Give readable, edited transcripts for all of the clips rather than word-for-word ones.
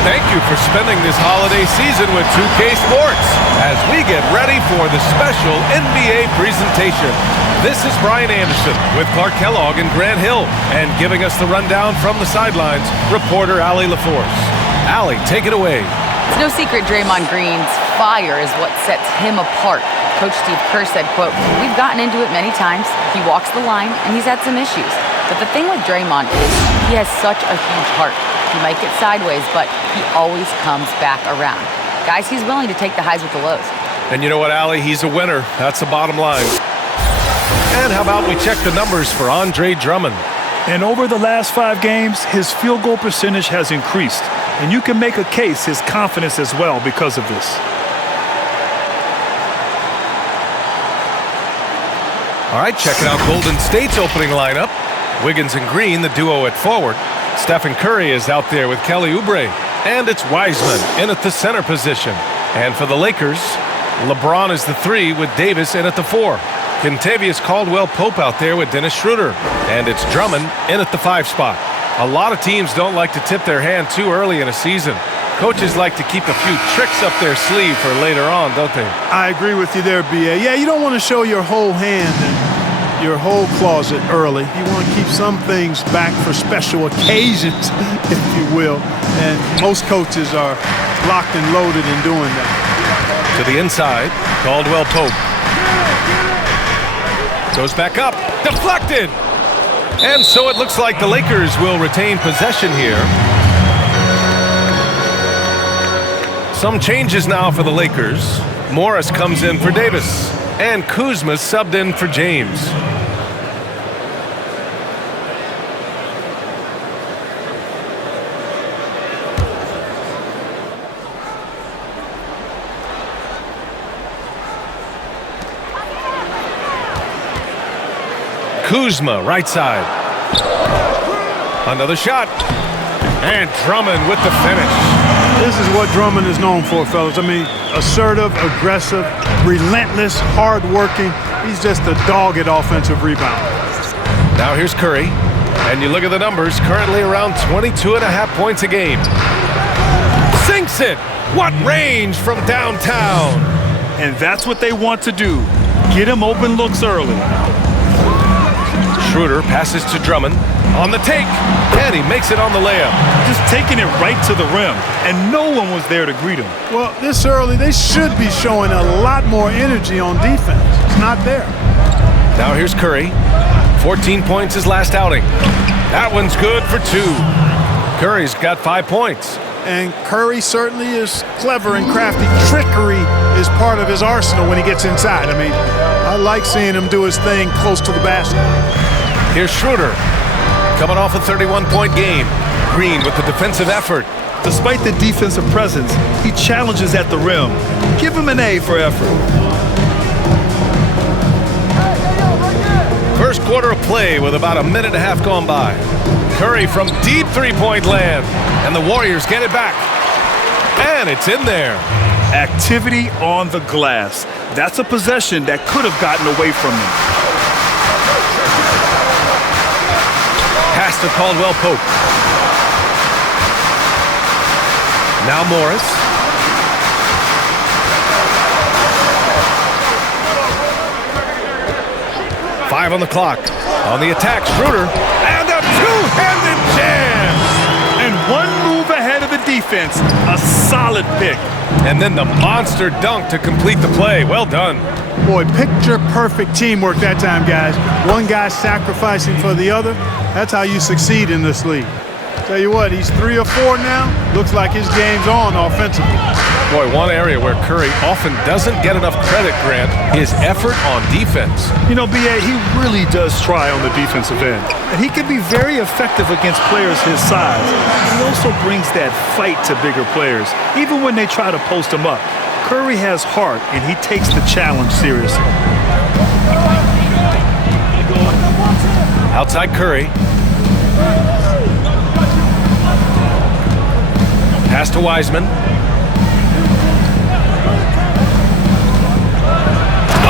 Thank you for spending this holiday season with 2K Sports as we get ready for the special NBA presentation. This is Brian Anderson with Clark Kellogg and Grant Hill, and giving us the rundown from the sidelines, reporter Allie LaForce. Allie, take it away. It's no secret Draymond Green's fire is what sets him apart. Coach Steve Kerr said, quote, "We've gotten into it many times. He walks the line, and he's had some issues. But the thing with Draymond is he has such a huge heart. He might get sideways, but he always comes back around. Guys, he's willing to take the highs with the lows." And you know what, Allie? He's a winner. That's the bottom line. And how about we check the numbers for Andre Drummond? And over the last 5 games, his field goal percentage has increased. And you can make a case his confidence as well because of this. All right, checking out Golden State's opening lineup. Wiggins and Green, the duo at forward. Stephen Curry is out there with Kelly Oubre. And it's Wiseman in at the center position. And for the Lakers, LeBron is the 3 with Davis in at the 4. Kentavious Caldwell-Pope out there with Dennis Schroeder. And it's Drummond in at the 5 spot. A lot of teams don't like to tip their hand too early in a season. Coaches like to keep a few tricks up their sleeve for later on, don't they? I agree with you there, B.A. Yeah, you don't want to show your whole hand and your whole closet early. You want to keep some things back for special occasions, if you will. And most coaches are locked and loaded in doing that. To the inside, Caldwell-Pope. Goes back up, deflected! And so it looks like the Lakers will retain possession here. Some changes now for the Lakers. Morris comes in for Davis, and Kuzma subbed in for James. Kuzma, right side. Another shot. And Drummond with the finish. This is what Drummond is known for, fellas. I mean, assertive, aggressive, relentless, hard-working. He's just a dog at offensive rebound. Now here's Curry. And you look at the numbers, currently around 22.5 points a game. Sinks it! What range from downtown! And that's what they want to do. Get him open looks early. Schroeder passes to Drummond on the take, and he makes it on the layup. Just taking it right to the rim, and no one was there to greet him. Well, this early, they should be showing a lot more energy on defense. It's not there. Now here's Curry. 14 points his last outing. That one's good for 2. Curry's got 5 points. And Curry certainly is clever and crafty. Trickery is part of his arsenal when he gets inside. I mean, I like seeing him do his thing close to the basket. Here's Schroeder, coming off a 31-point game. Green with the defensive effort. Despite the defensive presence, he challenges at the rim. Give him an A for effort. First quarter of play with about a minute and a half gone by. Curry from deep three-point land, and the Warriors get it back. And it's in there. Activity on the glass. That's a possession that could have gotten away from him. Pass to Caldwell-Pope. Now Morris. Five on the clock. On the attack, Schroeder. And a two-handed jam! And one move ahead of the defense. A solid pick. And then the monster dunk to complete the play. Well done. Boy, picture-perfect teamwork that time, guys. One guy sacrificing for the other. That's how you succeed in this league. Tell you what, he's 3 or 4 now. Looks like his game's on offensively. Boy, one area where Curry often doesn't get enough credit, Grant, his effort on defense. You know, B.A., he really does try on the defensive end. And he can be very effective against players his size. He also brings that fight to bigger players, even when they try to post him up. Curry has heart, and he takes the challenge seriously. Outside Curry. Pass to Wiseman.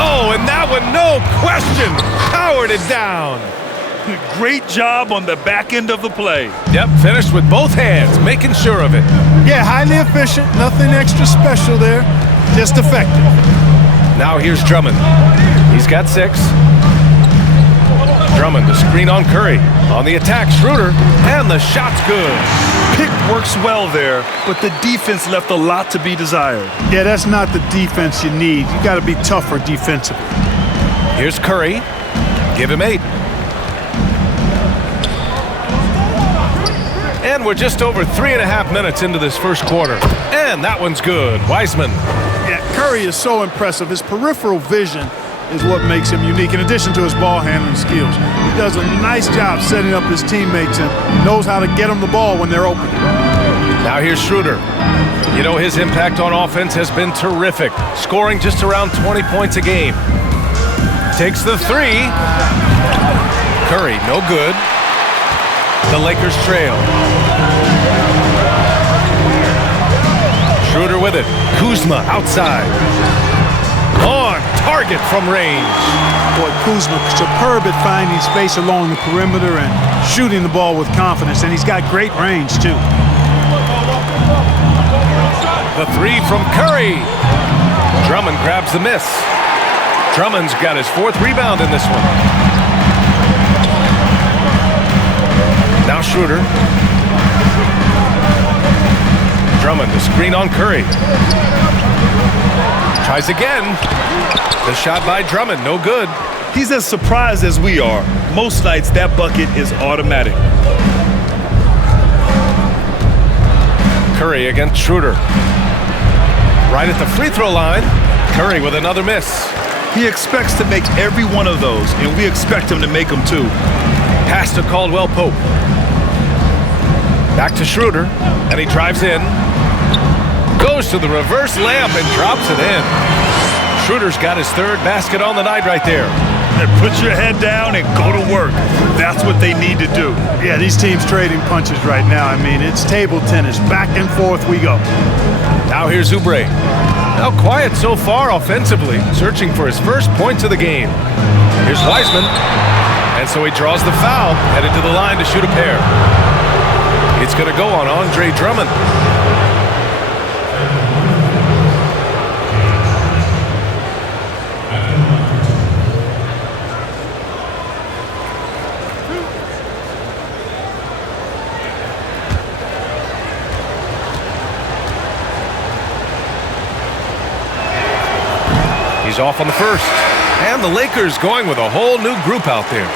Oh, and that one, no question, powered it down. Great job on the back end of the play. Yep, finished with both hands, making sure of it. Yeah, highly efficient. Nothing extra special there. Just effective. Now here's Drummond. He's got 6. Drummond to screen on Curry. On the attack, Schroeder, and the shot's good. Pick works well there, but the defense left a lot to be desired. Yeah, that's not the defense you need. You got to be tougher defensively. Here's Curry. Give him 8. And we're just over 3.5 minutes into this first quarter. And that one's good. Wiseman. Yeah, Curry is so impressive. His peripheral vision is what makes him unique, in addition to his ball handling skills. He does a nice job setting up his teammates and knows how to get them the ball when they're open. Now here's Schroeder. You know, his impact on offense has been terrific, scoring just around 20 points a game. Takes the 3. Curry, no good. The Lakers trail. Schroeder with it. Kuzma outside. On target from range. Boy, Kuzma superb at finding space along the perimeter and shooting the ball with confidence, and he's got great range too. The 3 from Curry. Drummond grabs the miss. Drummond's got his 4th rebound in this one. Now Schroeder. Drummond to screen on Curry. Tries again. The shot by Drummond, no good. He's as surprised as we are. Most nights, that bucket is automatic. Curry against Schroeder. Right at the free throw line. Curry with another miss. He expects to make every one of those, and we expect him to make them too. Pass to Caldwell Pope. Back to Schroeder, and he drives in. Goes to the reverse layup and drops it in. Schroeder's got his 3rd basket on the night right there. And put your head down and go to work. That's what they need to do. Yeah, these teams trading punches right now. I mean, it's table tennis. Back and forth we go. Now here's Oubre. Now quiet so far offensively, searching for his first points of the game. Here's Wiseman. And so he draws the foul, headed to the line to shoot a pair. It's going to go on Andre Drummond. He's off on the first. And the Lakers going with a whole new group out there.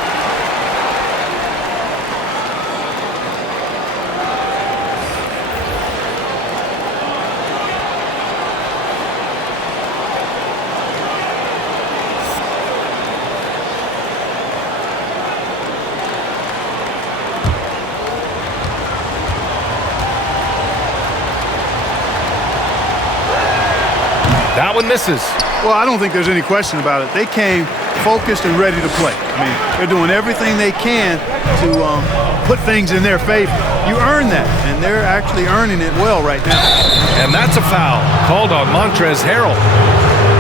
That one misses. Well, I don't think there's any question about it. They came focused and ready to play. I mean, they're doing everything they can to put things in their favor. You earn that, and they're actually earning it well right now. And that's a foul called on Montrezl Harrell.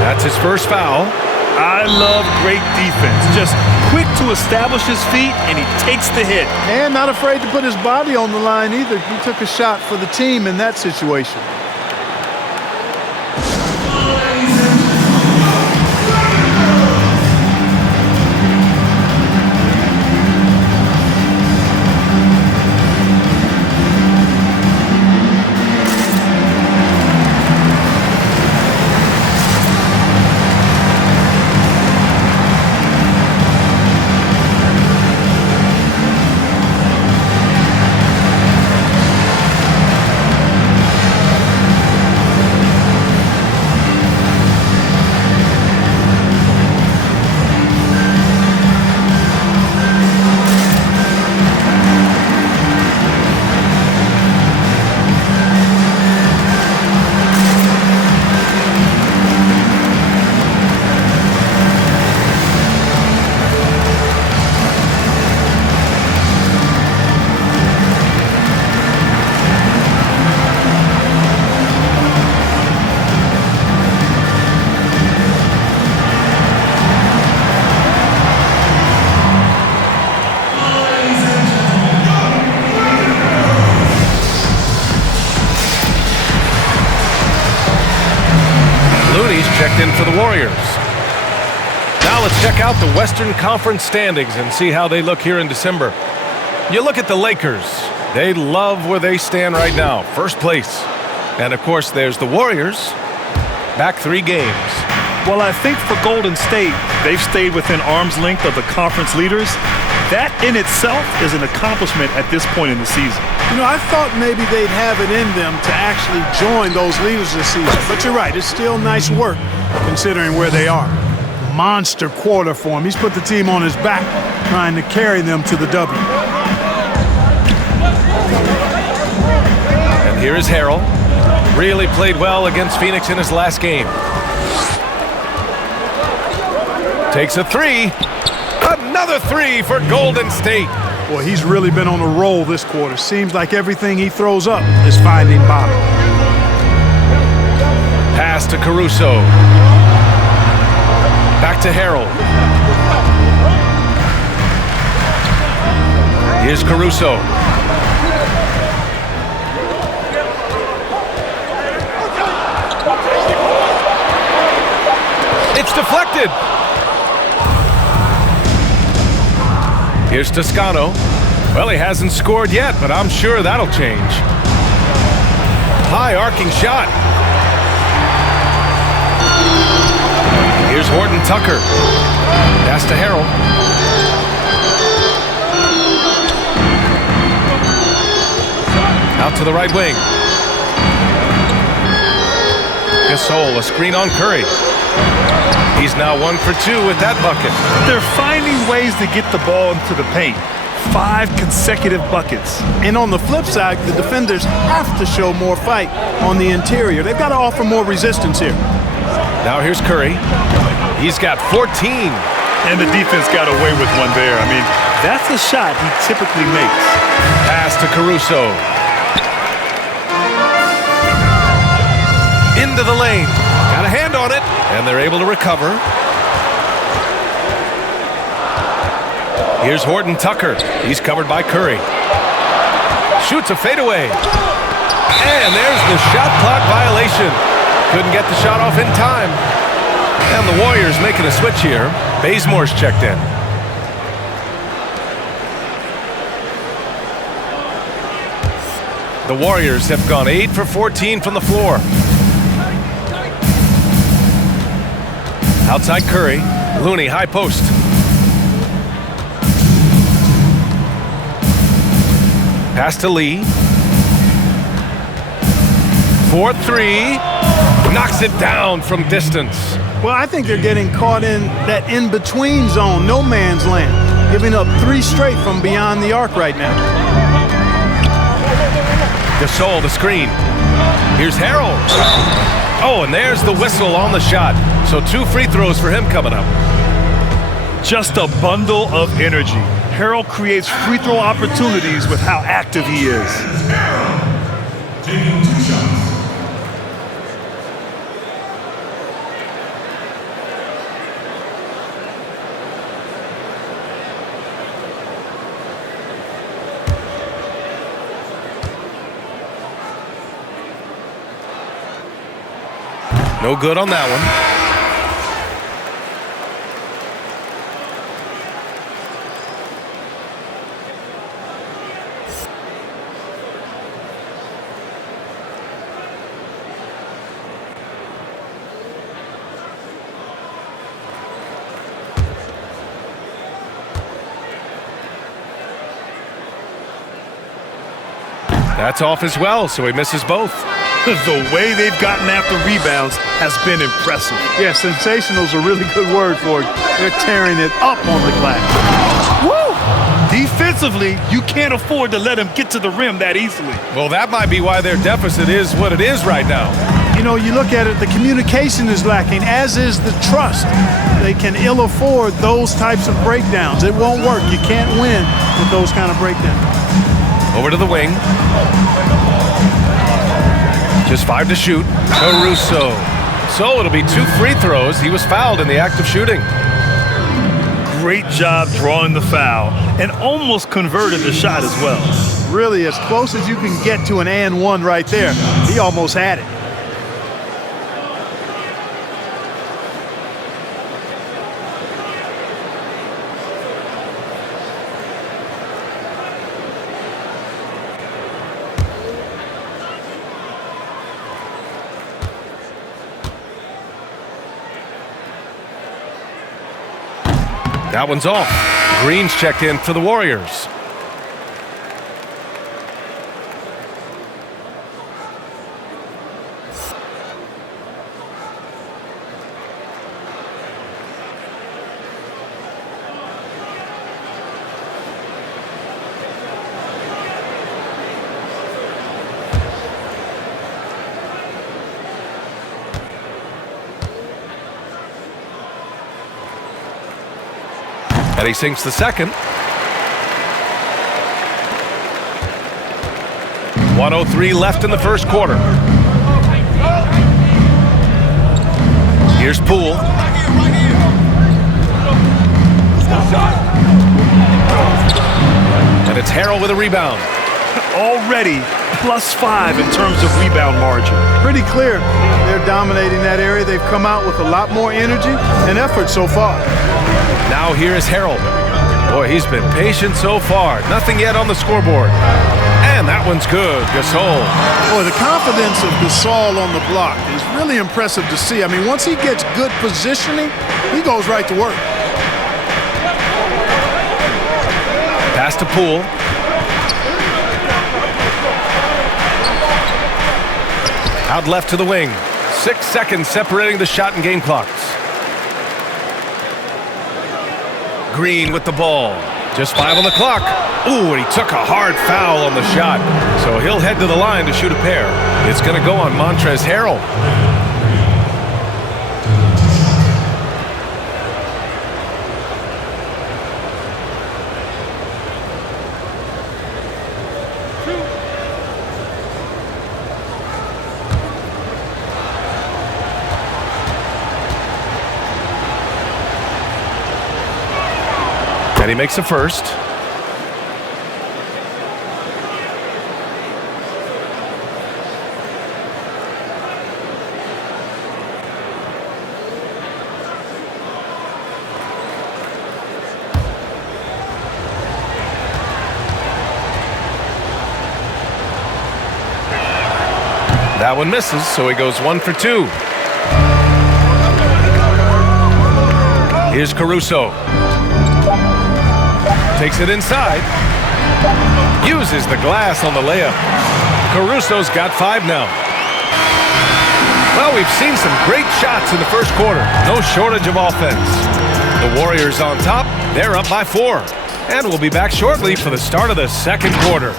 That's his first foul. I love great defense. Just quick to establish his feet, and he takes the hit. And not afraid to put his body on the line either. He took a shot for the team in that situation. checked in for the Warriors. Now let's check out the Western Conference standings and see how they look here in December. You look at the Lakers. They love where they stand right now, first place. And of course, there's the Warriors, back 3 games. Well, I think for Golden State, they've stayed within arm's length of the conference leaders. That in itself is an accomplishment at this point in the season. You know, I thought maybe they'd have it in them to actually join those leaders this season. But you're right, it's still nice work considering where they are. Monster quarter for him. He's put the team on his back, trying to carry them to the W. And here is Harrell. Really played well against Phoenix in his last game. Takes a 3. Another 3 for Golden State. Boy, he's really been on a roll this quarter. Seems like everything he throws up is finding bottom. Pass to Caruso. Back to Harrell. Here's Caruso. It's deflected. Here's Toscano. Well, he hasn't scored yet, but I'm sure that'll change. High arcing shot. Here's Horton Tucker. Pass to Harrell. Out to the right wing. Gasol, a screen on Curry. He's now 1 for 2 with that bucket. They're finding ways to get the ball into the paint. 5 consecutive buckets. And on the flip side, the defenders have to show more fight on the interior. They've got to offer more resistance here. Now here's Curry. He's got 14. And the defense got away with one there. I mean, that's a shot he typically makes. Pass to Caruso. Into the lane. Got a hand on it. And they're able to recover. Here's Horton Tucker. He's covered by Curry. Shoots a fadeaway. And there's the shot clock violation. Couldn't get the shot off in time. And the Warriors making a switch here. Bazemore's checked in. The Warriors have gone 8 for 14 from the floor. Outside Curry. Looney, high post. Pass to Lee. 4-3. Knocks it down from distance. Well, I think they're getting caught in that in-between zone, no man's land, giving up 3 straight from beyond the arc right now. Gasol, the screen. Here's Harrell. Oh, and there's the whistle on the shot. So 2 free throws for him coming up. Just a bundle of energy. Harrell creates free throw opportunities with how active he is. Taking 2 shots. No good on that one. That's off as well, so he misses both. The way they've gotten after rebounds has been impressive. Yeah, sensational is a really good word for it. They're tearing it up on the glass. Woo! Defensively, you can't afford to let him get to the rim that easily. Well, that might be why their deficit is what it is right now. You know, you look at it, the communication is lacking, as is the trust. They can ill afford those types of breakdowns. It won't work. You can't win with those kind of breakdowns. Over to the wing. Just 5 to shoot. Caruso. So it'll be 2 free throws. He was fouled in the act of shooting. Great job drawing the foul and almost converted the shot as well. Really, as close as you can get to an and one right there. He almost had it. That one's off. Green's checked in for the Warriors. And he sinks the second. 1:03 left in the first quarter. Here's Poole. And it's Harrell with a rebound. Already +5 in terms of rebound margin. Pretty clear. They're dominating that area. They've come out with a lot more energy and effort so far. Now here is Harrell. Boy, he's been patient so far. Nothing yet on the scoreboard. And that one's good. Gasol. Boy, the confidence of Gasol on the block is really impressive to see. I mean, once he gets good positioning, he goes right to work. Pass to Poole. Out left to the wing. 6 seconds separating the shot and game clocks. Green with the ball. Just 5 on the clock. Ooh, and he took a hard foul on the shot. So he'll head to the line to shoot a pair. It's going to go on Montrezl Harrell. And he makes the first. That one misses, so he goes 1 for 2. Here's Caruso. Takes it inside. Uses the glass on the layup. Caruso's got 5 now. Well, we've seen some great shots in the first quarter. No shortage of offense. The Warriors on top. They're up by 4. And we'll be back shortly for the start of the second quarter.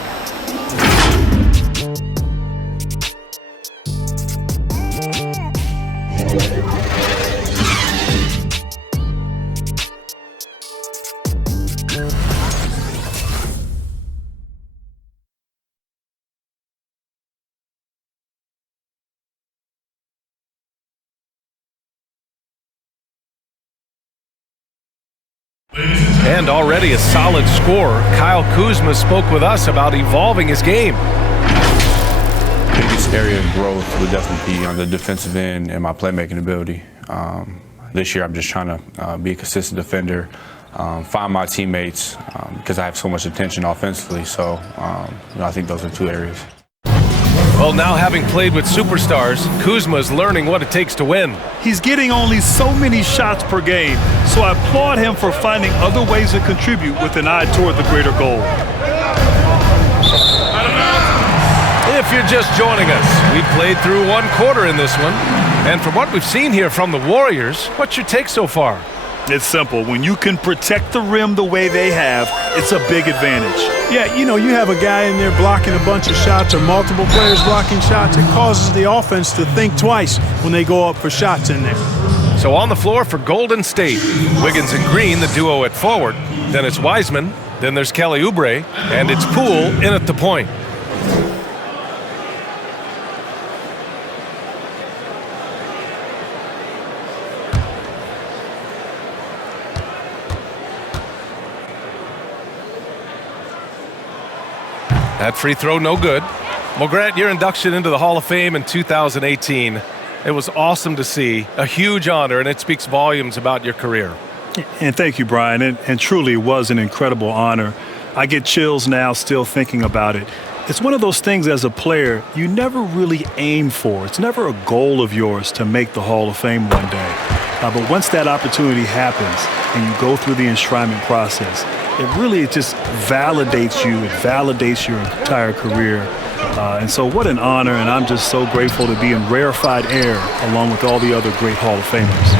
And already a solid scorer, Kyle Kuzma spoke with us about evolving his game. Biggest area of growth would definitely be on the defensive end and my playmaking ability. This year I'm just trying to be a consistent defender, find my teammates because I have so much attention offensively. So I think those are 2 areas. Well, now having played with superstars, Kuzma's learning what it takes to win. He's getting only so many shots per game, so I applaud him for finding other ways to contribute with an eye toward the greater goal. If you're just joining us, we've played through 1 quarter in this one. And from what we've seen here from the Warriors, what's your take so far? It's simple. When you can protect the rim the way they have, it's a big advantage. Yeah, you know, you have a guy in there blocking a bunch of shots or multiple players blocking shots. It causes the offense to think twice when they go up for shots in there. So on the floor for Golden State, Wiggins and Green, the duo at forward. Then it's Wiseman. Then there's Kelly Oubre. And it's Poole in at the point. That free throw, no good. Well, Grant, your induction into the Hall of Fame in 2018, it was awesome to see. A huge honor, and it speaks volumes about your career. And thank you, Brian. And truly, it was an incredible honor. I get chills now still thinking about it. It's one of those things as a player you never really aim for. It's never a goal of yours to make the Hall of Fame one day. But once that opportunity happens and you go through the enshrinement process, it just validates you. It validates your entire career. And so what an honor, and I'm just so grateful to be in rarefied air along with all the other great Hall of Famers.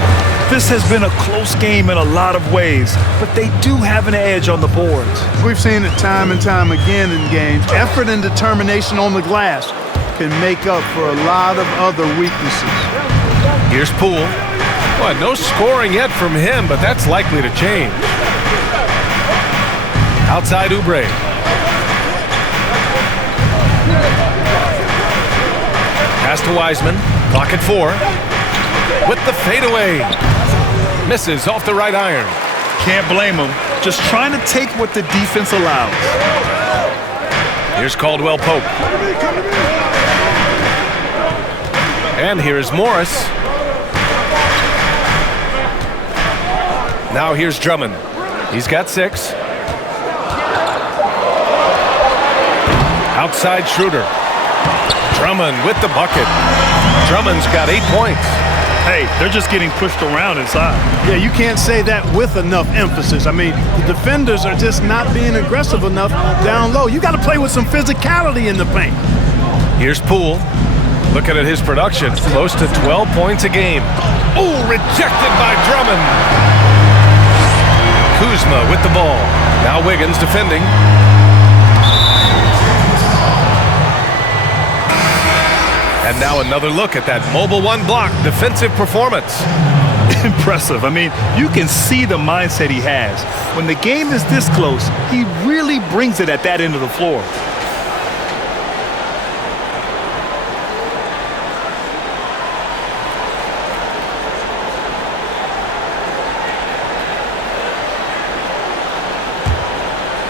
This has been a close game in a lot of ways, but they do have an edge on the boards. We've seen it time and time again in games. Effort and determination on the glass can make up for a lot of other weaknesses. Here's Poole. Well, no scoring yet from him, but that's likely to change. Outside Oubre. Pass to Wiseman. Clock at 4. With the fadeaway. Misses off the right iron. Can't blame him. Just trying to take what the defense allows. Here's Caldwell Pope. And here's Morris. Now here's Drummond. He's got 6. Outside Schroeder. Drummond with the bucket. Drummond's got 8 points. Hey, they're just getting pushed around inside. Yeah, you can't say that with enough emphasis. I mean, the defenders are just not being aggressive enough down low. You got to play with some physicality in the paint. Here's Poole. Looking at his production, close to 12 points a game. Oh, rejected by Drummond. Kuzma with the ball. Now Wiggins defending. And now another look at that mobile one block defensive performance. Impressive. I mean, you can see the mindset he has. When the game is this close, he really brings it at that end of the floor.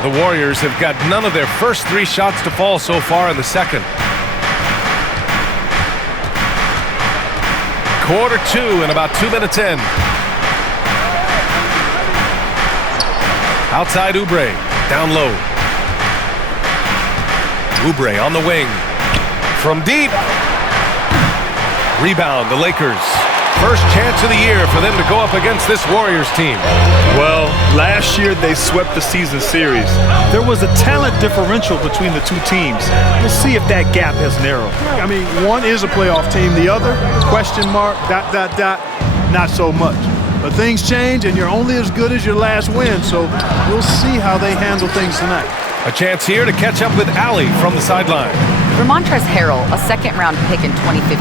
The Warriors have got none of their first 3 shots to fall so far in the second. Quarter 2 and about 2 minutes in. Outside Oubre, down low. Oubre on the wing. From deep. Rebound, the Lakers. First chance of the year for them to go up against this Warriors team. Well, last year they swept the season series. There was a talent differential between the two teams. We'll see if that gap has narrowed. I mean, one is a playoff team. The other, question mark, ... not so much. But things change, and you're only as good as your last win, so we'll see how they handle things tonight. A chance here to catch up with Allie from the sideline. Ramontrez Harrell, a second-round pick in 2015.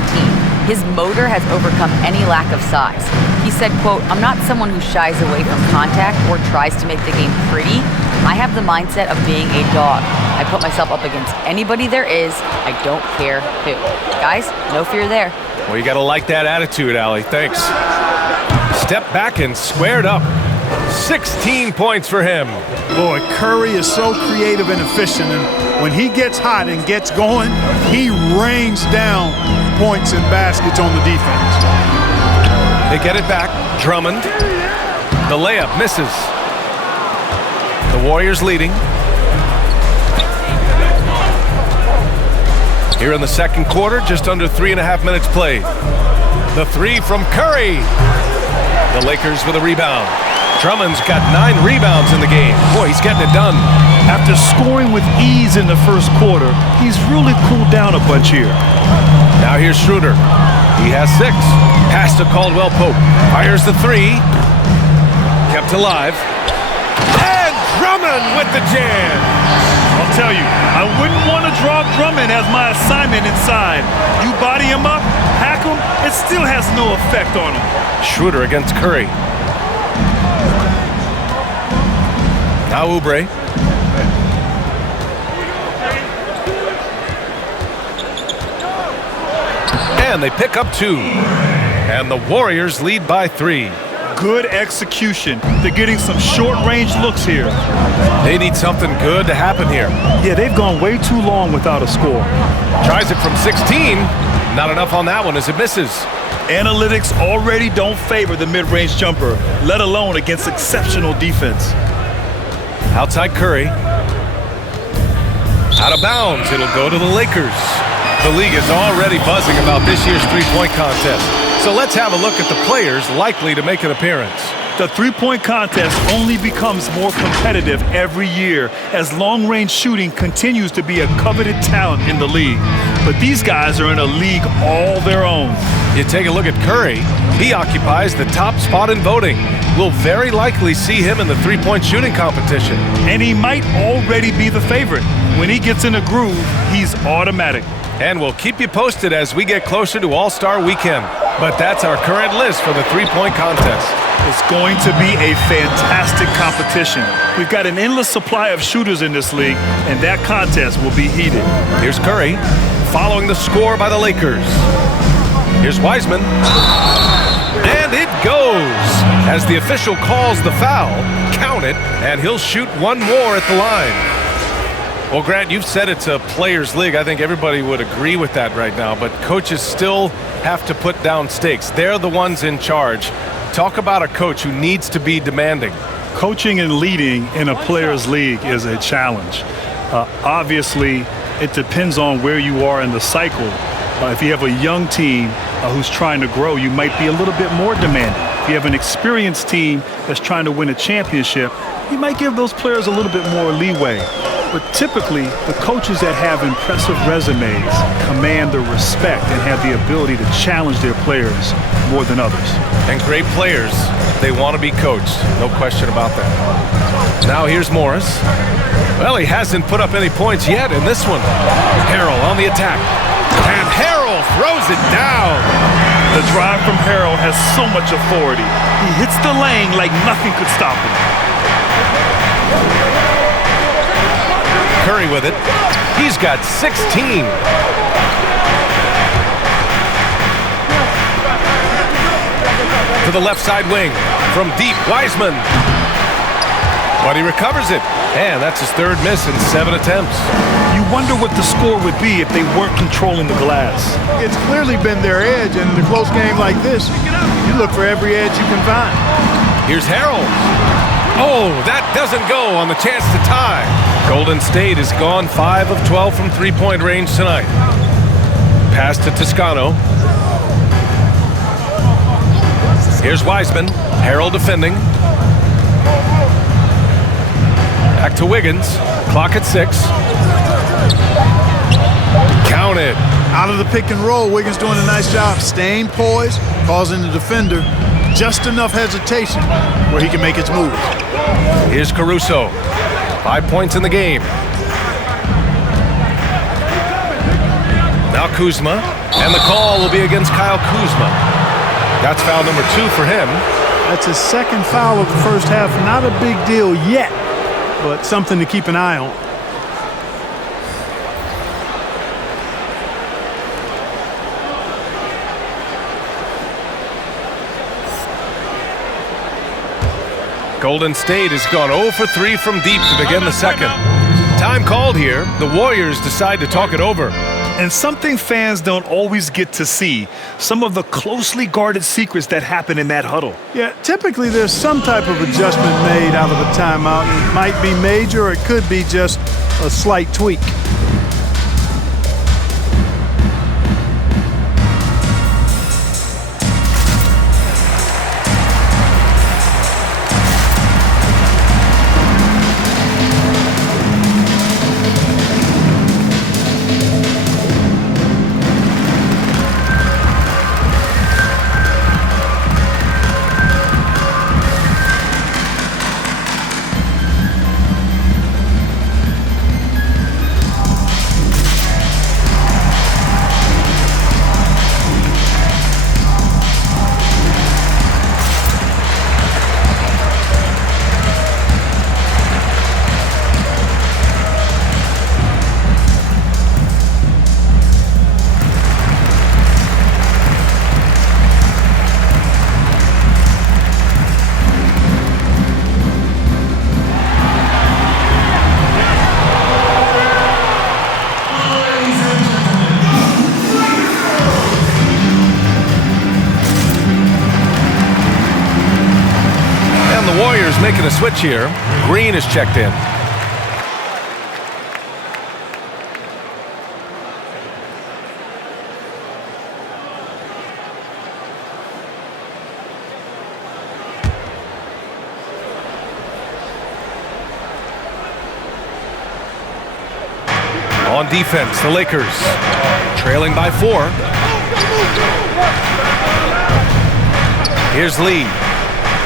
His motor has overcome any lack of size. He said, quote, "I'm not someone who shies away from contact or tries to make the game pretty. I have the mindset of being a dog. I put myself up against anybody there is. I don't care who." Guys, no fear there. Well, you got to like that attitude, Allie. Thanks. Step back and squared up. 16 points for him. Boy, Curry is so creative and efficient, and when he gets hot and gets going, he rains down points and baskets on the defense. They get it back. Drummond. The layup misses. The Warriors leading. Here in the second quarter, just under 3.5 minutes played. The 3 from Curry. The Lakers with a rebound. Drummond's got 9 rebounds in the game. Boy, he's getting it done. After scoring with ease in the first quarter, he's really cooled down a bunch here. Now here's Schroeder. He has 6. Pass to Caldwell Pope. Fires the 3. Kept alive. And Drummond with the jam. I'll tell you, I wouldn't want to draw Drummond as my assignment inside. You body him up, hack him, it still has no effect on him. Schroeder against Curry. Now Oubre. And they pick up 2. And the Warriors lead by 3. Good execution. They're getting some short-range looks here. They need something good to happen here. Yeah, they've gone way too long without a score. Tries it from 16. Not enough on that one as it misses. Analytics already don't favor the mid-range jumper, let alone against exceptional defense. Outside Curry. Out of bounds. It'll go to the Lakers. The league is already buzzing about this year's three-point contest. So let's have a look at the players likely to make an appearance. The three-point contest only becomes more competitive every year as long-range shooting continues to be a coveted talent in the league. But these guys are in a league all their own. You take a look at Curry. He occupies the top spot in voting. We'll very likely see him in the three-point shooting competition. And he might already be the favorite. When he gets in a groove, he's automatic. And we'll keep you posted as we get closer to All-Star Weekend. But that's our current list for the three-point contest. It's going to be a fantastic competition. We've got an endless supply of shooters in this league, and that contest will be heated. Here's Curry, following the score by the Lakers. Here's Wiseman. And it goes! As the official calls the foul, count it, and he'll shoot one more at the line. Well, Grant, you've said it's a players' league. I think everybody would agree with that right now, but coaches still have to put down stakes. They're the ones in charge. Talk about a coach who needs to be demanding. Coaching and leading in a players' league is a challenge. Obviously, it depends on where you are in the cycle. If you have a young team who's trying to grow, you might be a little bit more demanding. If you have an experienced team that's trying to win a championship, you might give those players a little bit more leeway. But typically, the coaches that have impressive resumes command the respect and have the ability to challenge their players more than others. And great players, they want to be coached. No question about that. Now here's Morris. Well, he hasn't put up any points yet in this one. Harrell on the attack. And Harrell throws it down. The drive from Harrell has so much authority. He hits the lane like nothing could stop him. Curry with it. He's got 16. To the left side wing. From deep, Wiseman. But he recovers it. And that's his third miss in 7 attempts. You wonder what the score would be if they weren't controlling the glass. It's clearly been their edge, and in a close game like this, you look for every edge you can find. Here's Harrell. Oh, that doesn't go on the chance to tie. Golden State has gone 5 of 12 from three-point range tonight. Pass to Toscano. Here's Wiseman. Harrell defending. Back to Wiggins. Clock at 6. Count it. Out of the pick and roll, Wiggins doing a nice job staying poised, causing the defender just enough hesitation where he can make his move. Here's Caruso. 5 points in the game. Now Kuzma. And the call will be against Kyle Kuzma. That's foul number 2 for him. That's his second foul of the first half. Not a big deal yet, but something to keep an eye on. Golden State has gone 0 for 3 from deep to begin the second. Time called here. The Warriors decide to talk it over. And something fans don't always get to see, some of the closely guarded secrets that happen in that huddle. Yeah, typically there's some type of adjustment made out of a timeout. It might be major or it could be just a slight tweak. Making a switch here. Green is checked in. On defense, the Lakers trailing by 4. Here's Lee.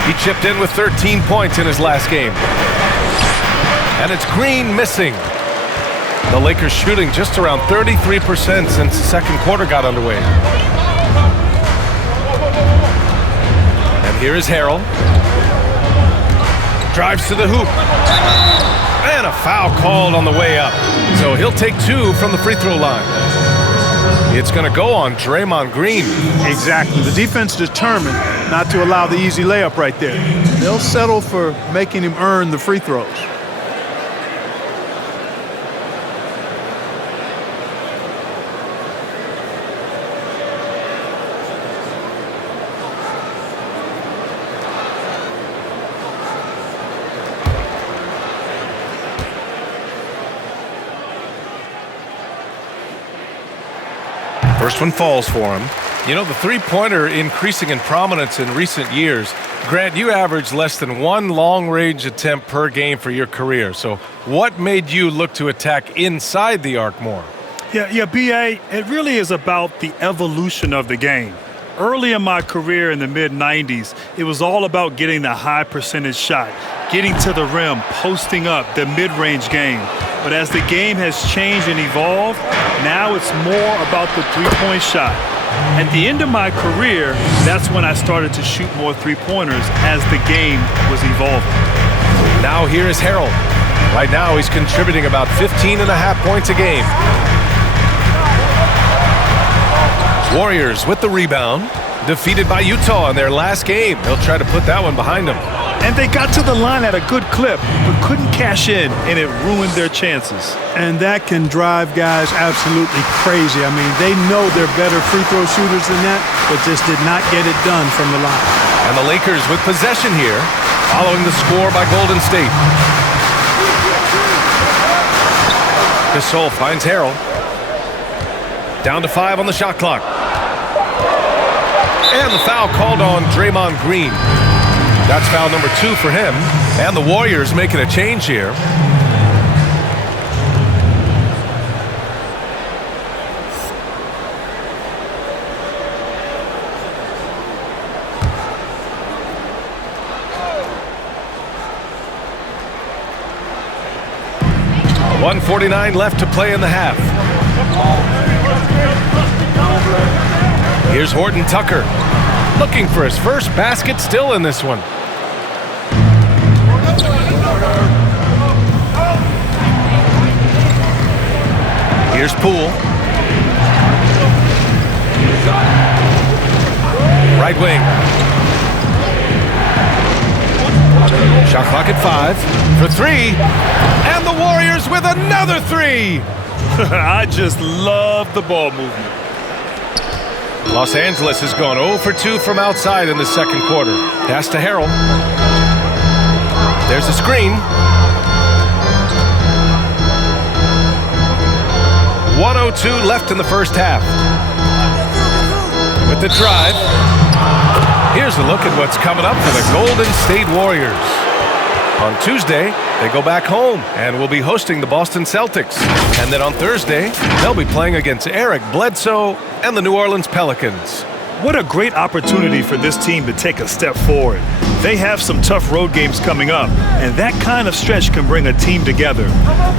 He chipped in with 13 points in his last game. And it's Green missing. The Lakers shooting just around 33% since the second quarter got underway. And here is Harrell. Drives to the hoop. And a foul called on the way up. So he'll take 2 from the free throw line. It's going to go on Draymond Green. Exactly. The defense determined not to allow the easy layup right there. They'll settle for making him earn the free throws. First one falls for him. You know, the three-pointer increasing in prominence in recent years. Grant, you averaged less than 1 long-range attempt per game for your career. So what made you look to attack inside the arc more? Yeah, B.A., it really is about the evolution of the game. Early in my career in the mid-90s, it was all about getting the high percentage shot, getting to the rim, posting up, the mid-range game. But as the game has changed and evolved, now it's more about the three-point shot. At the end of my career, that's when I started to shoot more three-pointers as the game was evolving. Now here is Harrell. Right now he's contributing about 15.5 points a game. Warriors with the rebound. Defeated by Utah in their last game. They'll try to put that one behind them. And they got to the line at a good clip, but couldn't cash in, and it ruined their chances. And that can drive guys absolutely crazy. I mean, they know they're better free throw shooters than that, but just did not get it done from the line. And the Lakers with possession here, following the score by Golden State. Gasol finds Harrell. Down to 5 on the shot clock. And the foul called on Draymond Green. That's foul number 2 for him. And the Warriors making a change here. .149 left to play in the half. Here's Horton Tucker, looking for his first basket, still in this one. Here's Poole. Right wing. Shot clock at 5 for 3. And the Warriors with another 3. I just love the ball movement. Los Angeles has gone 0 for 2 from outside in the second quarter. Pass to Harrell. There's a screen. 1:02 left in the first half. With the drive. Here's a look at what's coming up for the Golden State Warriors. On Tuesday, they go back home and will be hosting the Boston Celtics. And then on Thursday, they'll be playing against Eric Bledsoe and the New Orleans Pelicans. What a great opportunity for this team to take a step forward. They have some tough road games coming up, and that kind of stretch can bring a team together.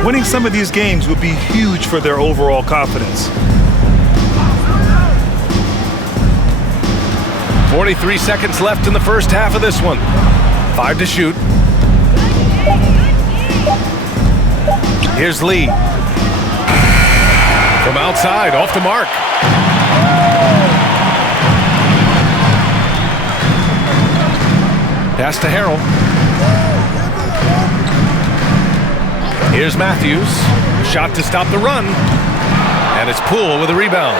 Winning some of these games would be huge for their overall confidence. 43 seconds left in the first half of this one. 5 to shoot. Here's Lee. From outside, off the mark. Pass to Harrell. Here's Matthews. Shot to stop the run. And it's Poole with a rebound.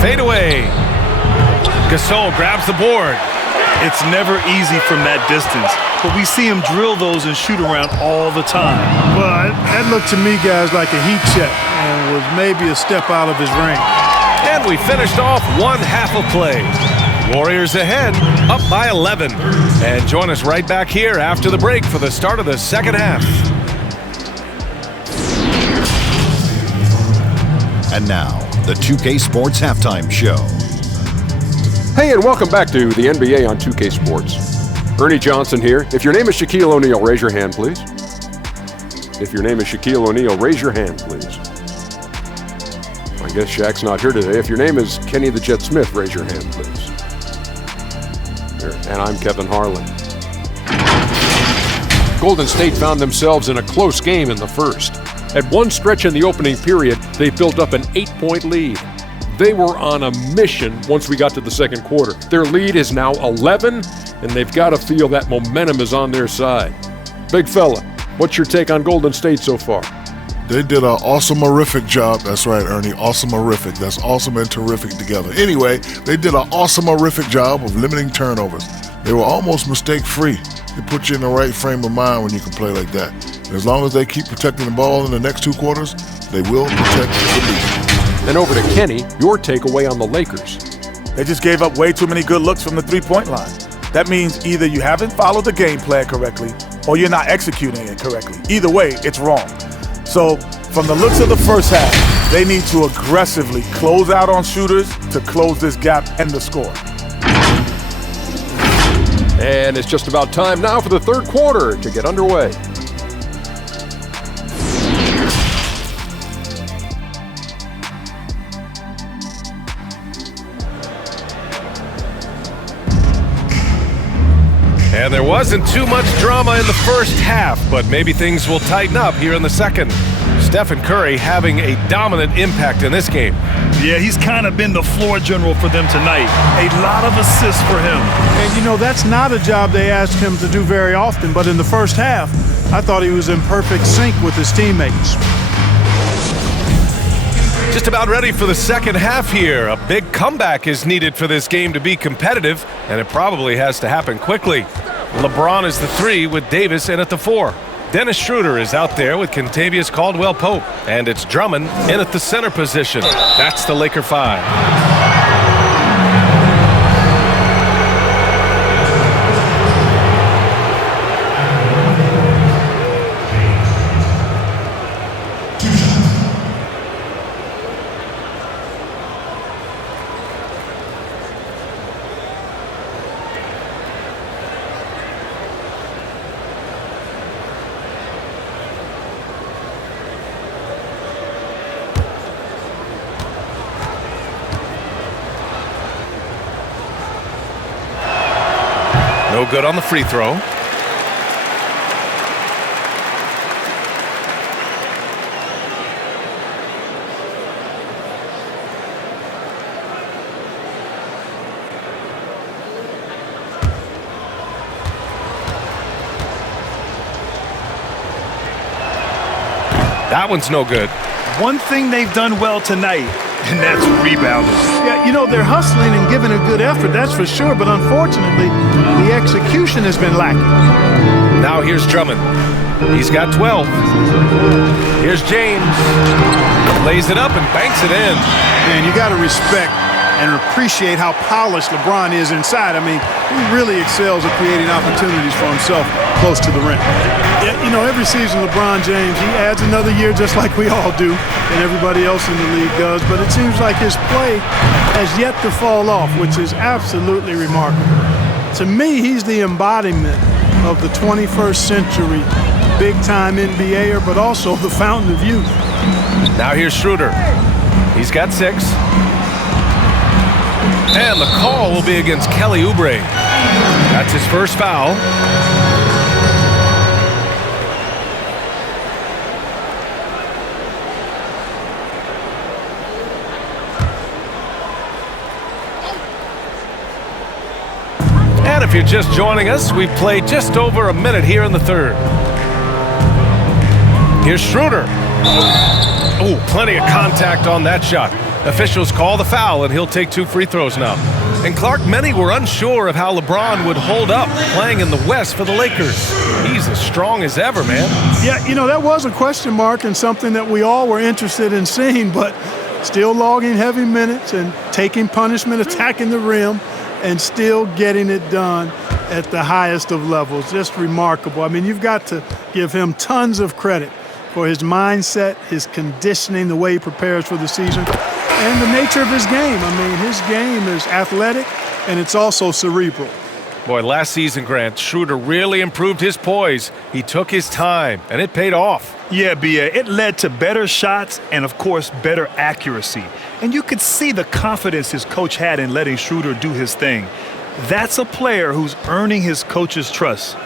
Fade away. Gasol grabs the board. It's never easy from that distance, but we see him drill those and shoot around all the time. Well, that looked to me, guys, like a heat check and was maybe a step out of his range. And we finished off one half of play. Warriors ahead, up by 11. And join us right back here after the break for the start of the second half. And now, the 2K Sports Halftime Show. Hey, and welcome back to the NBA on 2K Sports. Ernie Johnson here. If your name is Shaquille O'Neal, raise your hand, please. If your name is Shaquille O'Neal, raise your hand, please. I guess Shaq's not here today. If your name is Kenny the Jet Smith, raise your hand, please. And I'm Kevin Harlan. Golden State found themselves in a close game in the first. At one stretch in the opening period, they built up an 8-point lead. They were on a mission once we got to the second quarter. Their lead is now 11, and they've got to feel that momentum is on their side. Big fella, what's your take on Golden State so far? They did an awesome-erific job. That's right, Ernie. Awesome-erific. That's awesome and terrific together. Anyway, they did an awesome-erific job of limiting turnovers. They were almost mistake-free. It puts you in the right frame of mind when you can play like that. And as long as they keep protecting the ball in the next two quarters, they will protect the lead. And over to Kenny, your takeaway on the Lakers. They just gave up way too many good looks from the three-point line. That means either you haven't followed the game plan correctly or you're not executing it correctly. Either way, it's wrong. So from the looks of the first half, they need to aggressively close out on shooters to close this gap and the score. And it's just about time now for the third quarter to get underway. And there wasn't too much drama in the first half, but maybe things will tighten up here in the second. Stephen Curry having a dominant impact in this game. Yeah, he's kind of been the floor general for them tonight. A lot of assists for him. And you know, that's not a job they asked him to do very often, but in the first half, I thought he was in perfect sync with his teammates. Just about ready for the second half here. A big comeback is needed for this game to be competitive, and it probably has to happen quickly. LeBron is the 3 with Davis in at the 4. Dennis Schroeder is out there with Kentavious Caldwell-Pope, and it's Drummond in at the center position. That's the Laker 5. No good on the free throw. That one's no good. One thing they've done well tonight, and that's rebounding. Yeah, you know, they're hustling and giving a good effort, that's for sure, but unfortunately, the execution has been lacking. Now here's Drummond. He's got 12. Here's James. Lays it up and banks it in. Man, you got to respect and appreciate how polished LeBron is inside. I mean, he really excels at creating opportunities for himself close to the rim. Yeah, you know, every season LeBron James, he adds another year just like we all do and everybody else in the league does, but it seems like his play has yet to fall off, which is absolutely remarkable. To me, he's the embodiment of the 21st century big-time NBAer, but also the fountain of youth. Now here's Schroeder. He's got 6. And the call will be against Kelly Oubre. That's his first foul. And if you're just joining us, we've played just over a minute here in the third. Here's Schroeder. Oh, plenty of contact on that shot. Officials call the foul, and he'll take 2 free throws now. And Clark, many were unsure of how LeBron would hold up playing in the West for the Lakers. He's as strong as ever, man. Yeah, you know, that was a question mark and something that we all were interested in seeing, but still logging heavy minutes and taking punishment, attacking the rim. and still getting it done at the highest of levels. Just remarkable. I mean, you've got to give him tons of credit for his mindset, his conditioning, the way he prepares for the season, and the nature of his game. I mean, his game is athletic, and it's also cerebral. Boy, last season, Grant, Schroeder really improved his poise. He took his time, and it paid off. Yeah, B.A., it led to better shots and, of course, better accuracy. And you could see the confidence his coach had in letting Schroeder do his thing. That's a player who's earning his coach's trust.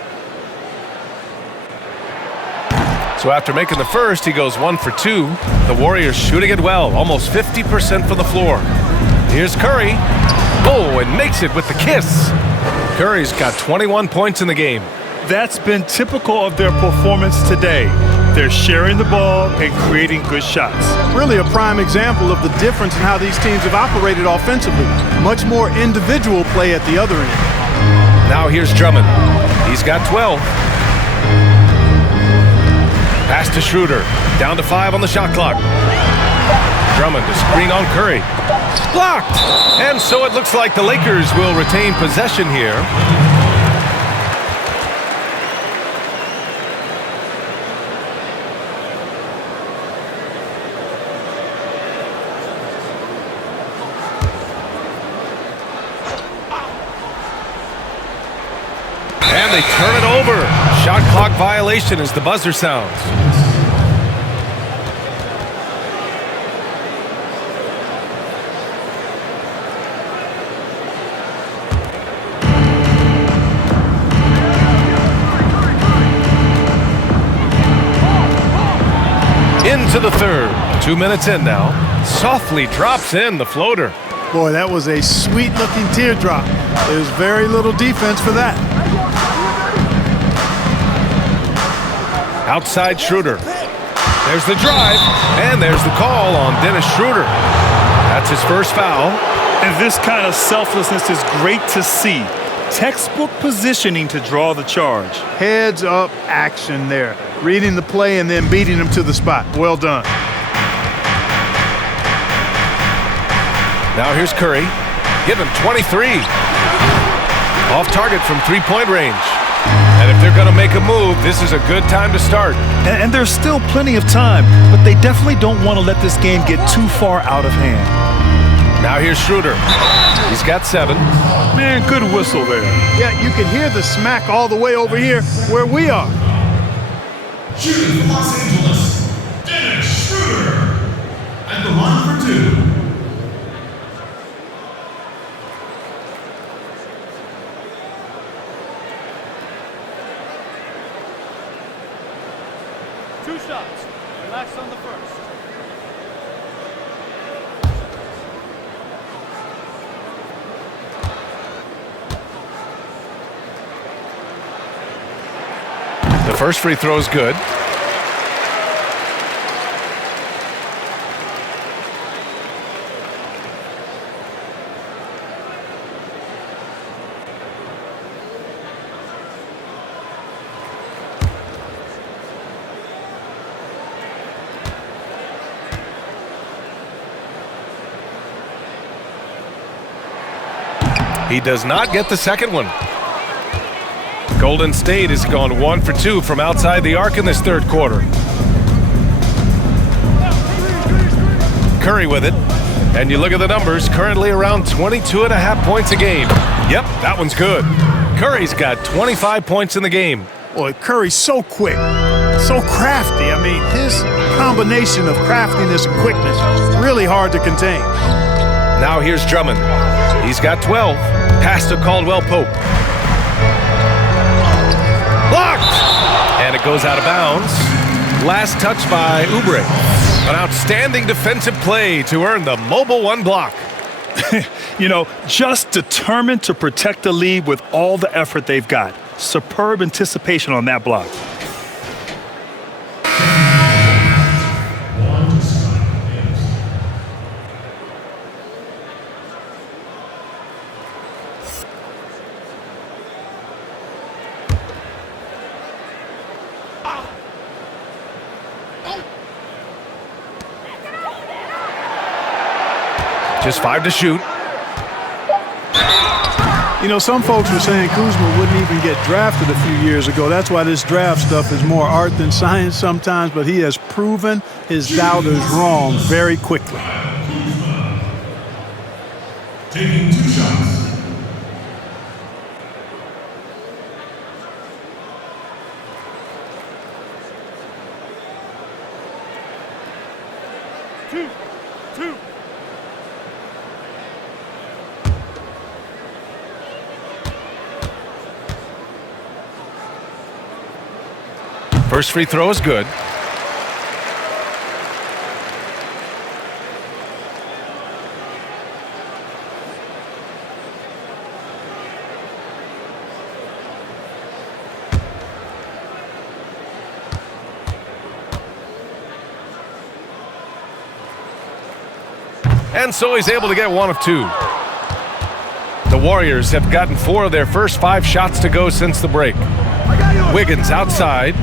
So after making the first, he goes 1 for 2. The Warriors shooting it well, almost 50% from the floor. Here's Curry. Oh, and makes it with the kiss. Curry's got 21 points in the game. That's been typical of their performance today. They're sharing the ball and creating good shots. Really a prime example of the difference in how these teams have operated offensively. Much more individual play at the other end. Now here's Drummond. He's got 12. Pass to Schroeder. Down to 5 on the shot clock. Drummond to screen on Curry. Blocked! And so it looks like the Lakers will retain possession here. And they turn it over. Shot clock violation as the buzzer sounds. Into the third. 2 minutes in now. Softly drops in the floater. Boy, that was a sweet-looking teardrop. There's very little defense for that. Outside Schroeder. There's the drive, and there's the call on Dennis Schroeder. That's his first foul. And this kind of selflessness is great to see. Textbook positioning to draw the charge. Heads-up action there. Reading the play and then beating him to the spot. Well done. Now here's Curry. Give him 23. Off target from three-point range. And if they're going to make a move, this is a good time to start. And there's still plenty of time, but they definitely don't want to let this game get too far out of hand. Now here's Schroeder. He's got 7. Man, good whistle there. Yeah, you can hear the smack all the way over here where we are. Shooting for Los Angeles, Dennis Schroeder at the line for 2. Two shots. Relax on the first. The first free throw is good. He does not get the second one. Golden State has gone 1 for 2 from outside the arc in this third quarter. Curry with it. And you look at the numbers, currently around 22.5 points a game. Yep, that one's good. Curry's got 25 points in the game. Boy, Curry's so quick, so crafty. I mean, his combination of craftiness and quickness is really hard to contain. Now here's Drummond. He's got 12. Pass to Caldwell Pope. Blocked! And it goes out of bounds. Last touch by Oubre. An outstanding defensive play to earn the Mobile One block. You know, just determined to protect the lead with all the effort they've got. Superb anticipation on that block. Just 5 to shoot. You know, some folks were saying Kuzma wouldn't even get drafted a few years ago. That's why this draft stuff is more art than science sometimes, but he has proven his doubters wrong very quickly. Taking 2 shots. First free throw is good. And so he's able to get 1 of 2. The Warriors have gotten 4 of their first 5 shots to go since the break. Wiggins outside.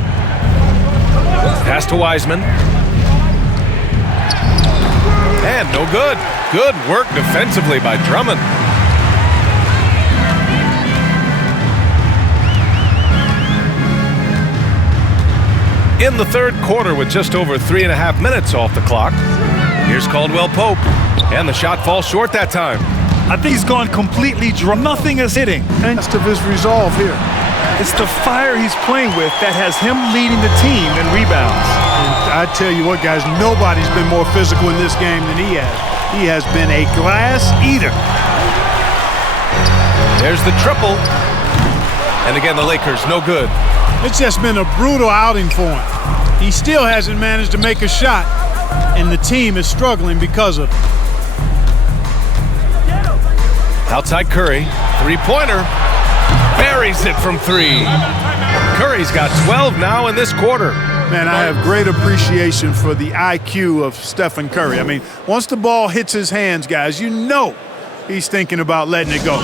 Pass to Wiseman. And no good. Good work defensively by Drummond. In the third quarter with just over 3.5 minutes off the clock, here's Caldwell Pope. And the shot falls short that time. I think he's gone completely dry. Nothing is hitting. And of his resolve here. It's the fire he's playing with that has him leading the team in rebounds. And I tell you what, guys, nobody's been more physical in this game than he has. He has been a glass eater. There's the triple. And again, the Lakers, no good. It's just been a brutal outing for him. He still hasn't managed to make a shot, and the team is struggling because of it. Outside Curry, three-pointer. Buries it from 3. Curry's got 12 now in this quarter. Man, I have great appreciation for the IQ of Stephen Curry. I mean, once the ball hits his hands, guys, you know he's thinking about letting it go.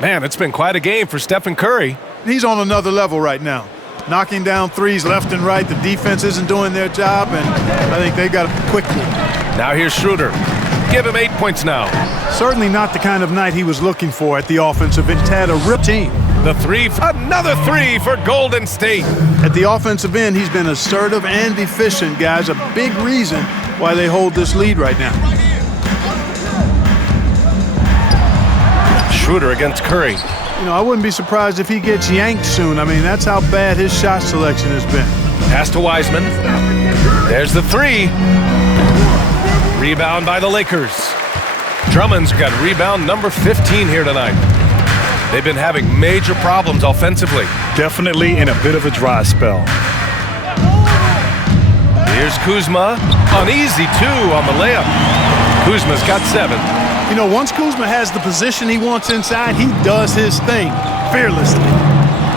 Man, it's been quite a game for Stephen Curry. He's on another level right now. Knocking down threes left and right. The defense isn't doing their job, and I think they got it quickly. Now here's Schroeder. Give him 8 points now. Certainly not the kind of night he was looking for at the offensive end. Had a rip team. The 3, another 3 for Golden State. At the offensive end, he's been assertive and efficient, guys. A big reason why they hold this lead right now. Schroeder against Curry. You know, I wouldn't be surprised if he gets yanked soon. I mean, that's how bad his shot selection has been. Pass to Wiseman. There's the 3. Rebound by the Lakers. Drummond's got rebound number 15 here tonight. They've been having major problems offensively. Definitely in a bit of a dry spell. Here's Kuzma. An easy 2 on the layup. Kuzma's got 7. You know, once Kuzma has the position he wants inside, he does his thing fearlessly.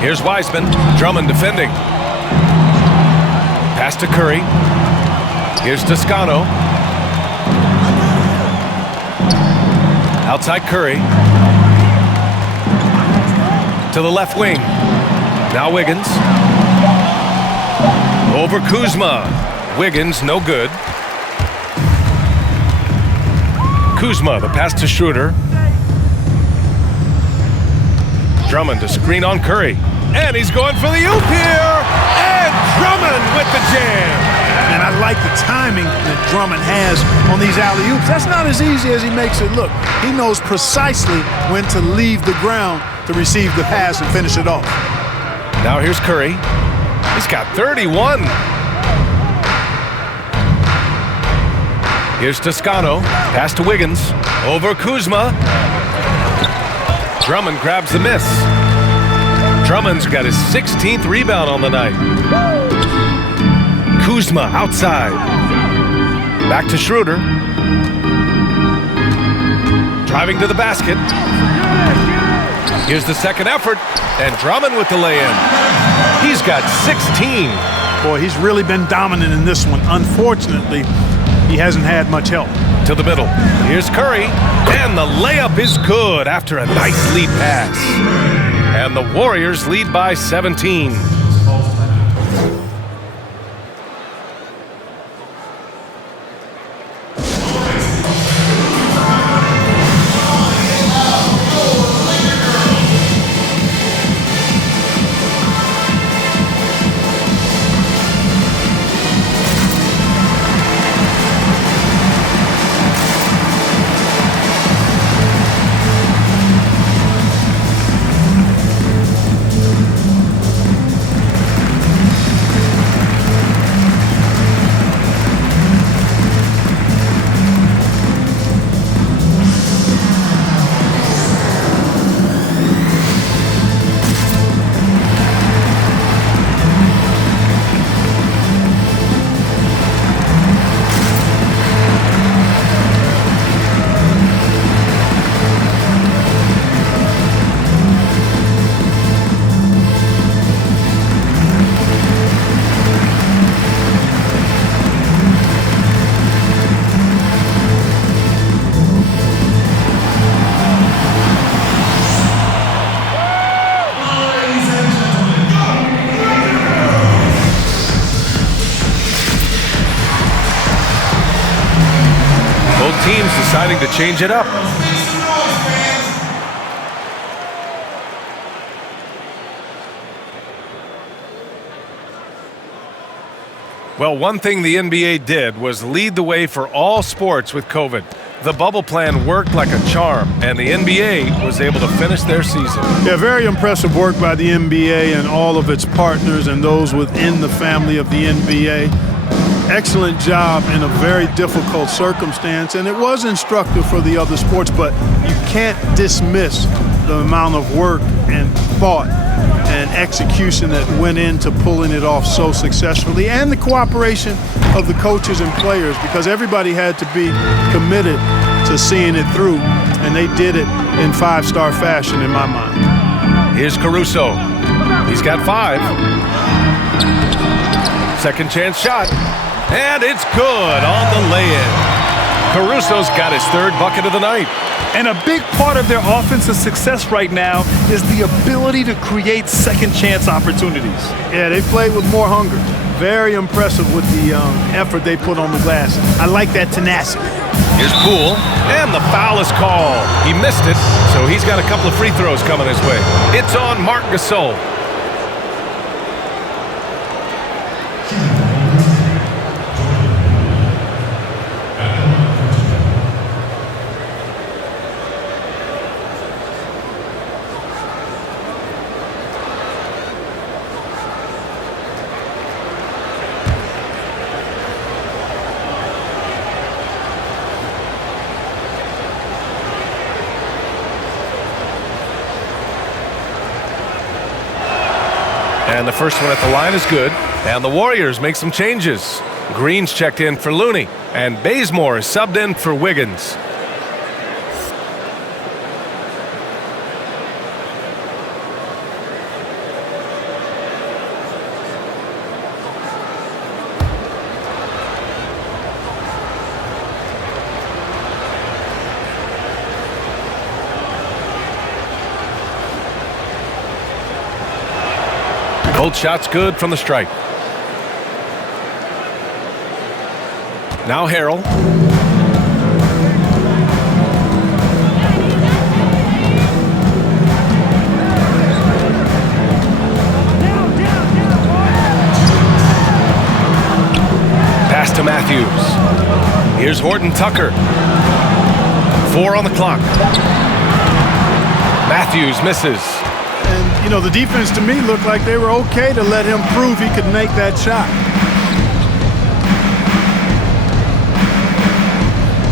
Here's Wiseman. Drummond defending. Pass to Curry. Here's Toscano. Outside Curry. To the left wing. Now Wiggins. Over Kuzma. Wiggins, no good. Kuzma, the pass to Schroeder. Drummond to screen on Curry. And he's going for the oop here. And Drummond with the jam. And I like the timing that Drummond has on these alley-oops. That's not as easy as he makes it look. He knows precisely when to leave the ground to receive the pass and finish it off. Now here's Curry. He's got 31. Here's Toscano. Pass to Wiggins. Over Kuzma. Drummond grabs the miss. Drummond's got his 16th rebound on the night. Kuzma outside. Back to Schroeder. Driving to the basket. Here's the second effort. And Drummond with the lay-in. He's got 16. Boy, he's really been dominant in this one. Unfortunately, he hasn't had much help. To the middle. Here's Curry. And the layup is good after a nice lead pass. And the Warriors lead by 17. Teams deciding to change it up. Well, one thing the NBA did was lead the way for all sports with COVID. The bubble plan worked like a charm, and the NBA was able to finish their season. Yeah, very impressive work by the NBA and all of its partners and those within the family of the NBA. Excellent job in a very difficult circumstance, and it was instructive for the other sports, but you can't dismiss the amount of work and thought and execution that went into pulling it off so successfully, and the cooperation of the coaches and players, because everybody had to be committed to seeing it through, and they did it in five-star fashion in my mind. Here's Caruso. He's got 5. Second chance shot. And it's good on the lay-in. Caruso's got his 3rd bucket of the night. And a big part of their offensive success right now is the ability to create second chance opportunities. Yeah, they played with more hunger. Very impressive with the effort they put on the glass. I like that tenacity. Here's Poole, and the foul is called. He missed it, so he's got a couple of free throws coming his way. It's on Marc Gasol. And the first one at the line is good. And the Warriors make some changes. Green's checked in for Looney. And Bazemore is subbed in for Wiggins. Both shots good from the stripe. Now Harrell. Pass to Matthews. Here's Horton Tucker. 4 on the clock. Matthews misses. And, you know, the defense to me looked like they were okay to let him prove he could make that shot.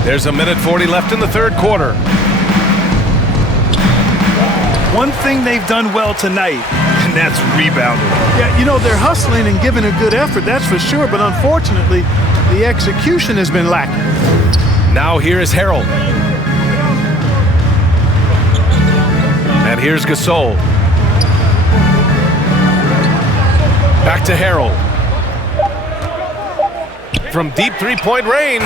There's a minute 40 left in the third quarter. One thing they've done well tonight, and that's rebounding. Yeah, you know, they're hustling and giving a good effort, that's for sure, but unfortunately, the execution has been lacking. Now here is Harrell. And here's Gasol. Back to Harrell. From deep three-point range.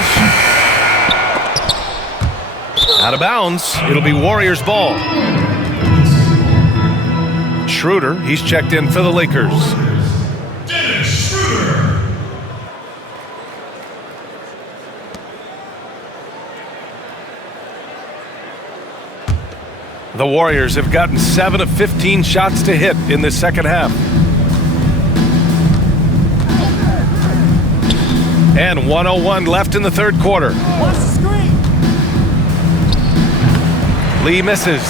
Out of bounds. It'll be Warriors ball. Schroeder, he's checked in for the Lakers. Dennis Schroeder. The Warriors have gotten 7 of 15 shots to hit in this second half. And 1:01 left in the third quarter. Watch the screen. Lee misses.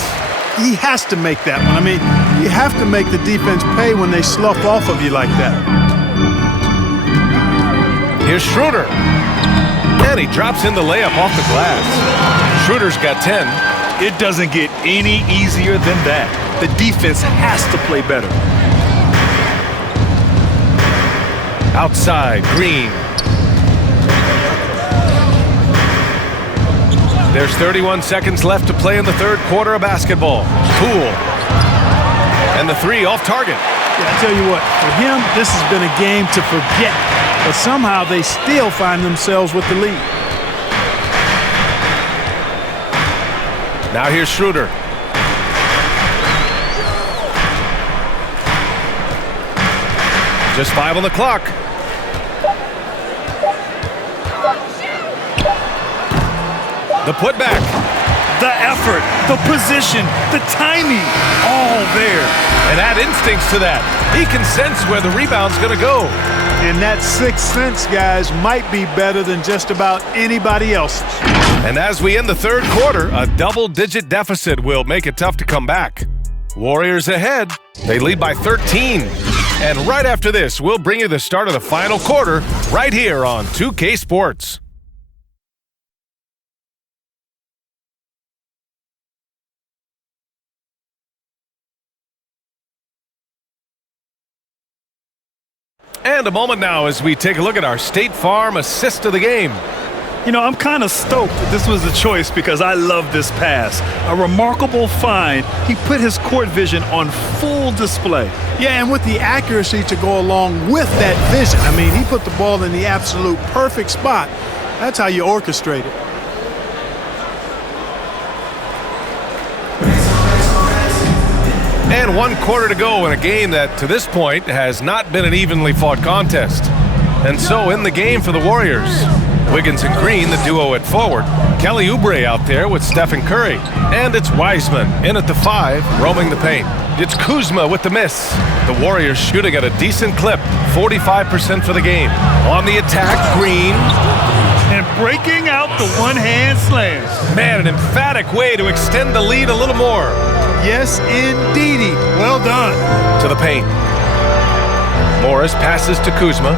He has to make that one. I mean, you have to make the defense pay when they slough off of you like that. Here's Schroeder. And he drops in the layup off the glass. Schroeder's got 10. It doesn't get any easier than that. The defense has to play better. Outside, Green. There's 31 seconds left to play in the third quarter of basketball. Poole. And the three off target. Yeah, I tell you what, for him, this has been a game to forget. But somehow they still find themselves with the lead. Now here's Schroeder. Just 5 on the clock. The putback. The effort, the position, the timing, all there. And add instincts to that. He can sense where the rebound's going to go. And that sixth sense, guys, might be better than just about anybody else's. And as we end the third quarter, a double-digit deficit will make it tough to come back. Warriors ahead. They lead by 13. And right after this, we'll bring you the start of the final quarter right here on 2K Sports. And a moment now as we take a look at our State Farm assist of the game. You know, I'm kind of stoked that this was the choice because I love this pass. A remarkable find. He put his court vision on full display. Yeah, and with the accuracy to go along with that vision. I mean, he put the ball in the absolute perfect spot. That's how you orchestrate it. And 1 quarter to go in a game that, to this point, has not been an evenly fought contest. And so in the game for the Warriors, Wiggins and Green, the duo at forward. Kelly Oubre out there with Stephen Curry. And it's Wiseman in at the 5, roaming the paint. It's Kuzma with the miss. The Warriors shooting at a decent clip, 45% for the game. On the attack, Green. And breaking out the one-hand slam. Man, an emphatic way to extend the lead a little more. Yes, indeedy. Well done. To the paint. Morris passes to Kuzma.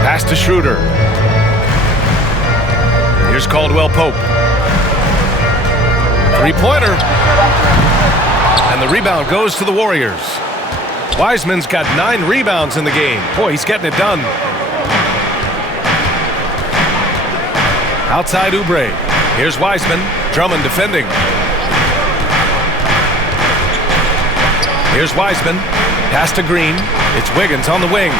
Pass to Schroeder. Here's Caldwell Pope. Three-pointer. And the rebound goes to the Warriors. Wiseman's got 9 rebounds in the game. Boy, he's getting it done. Outside Oubre. Here's Wiseman. Drummond defending. Here's Wiseman. Pass to Green. It's Wiggins on the wing.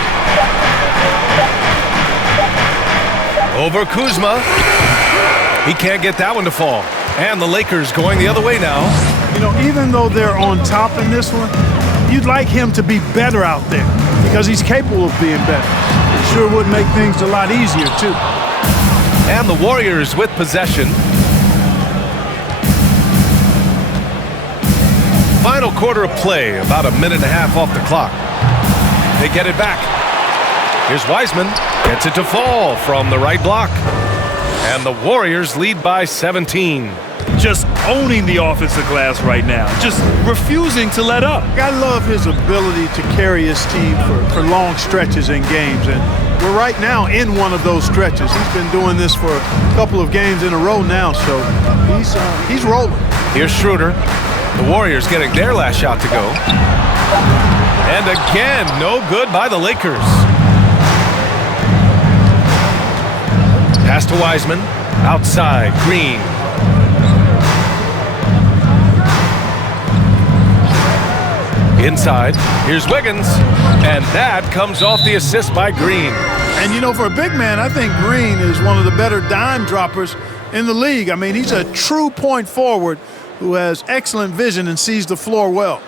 Over Kuzma. He can't get that one to fall. And the Lakers going the other way now. You know, even though they're on top in this one, you'd like him to be better out there. because he's capable of being better. It sure would make things a lot easier, too. And the Warriors with possession. Final quarter of play, about a minute and a half off the clock. They get it back. Here's Wiseman, gets it to fall from the right block. And the Warriors lead by 17. Just owning the offensive glass right now. Just refusing to let up. I love his ability to carry his team for long stretches in games. And we're right now in one of those stretches. He's been doing this for a couple of games in a row now, so he's rolling. Here's Schroeder. The Warriors getting their last shot to go. And again, no good by the Lakers. Pass to Wiseman. Outside, Green. Inside, here's Wiggins. And that comes off the assist by Green. And, you know, for a big man, I think Green is one of the better dime droppers in the league. I mean, he's a true point forward who has excellent vision and sees the floor well.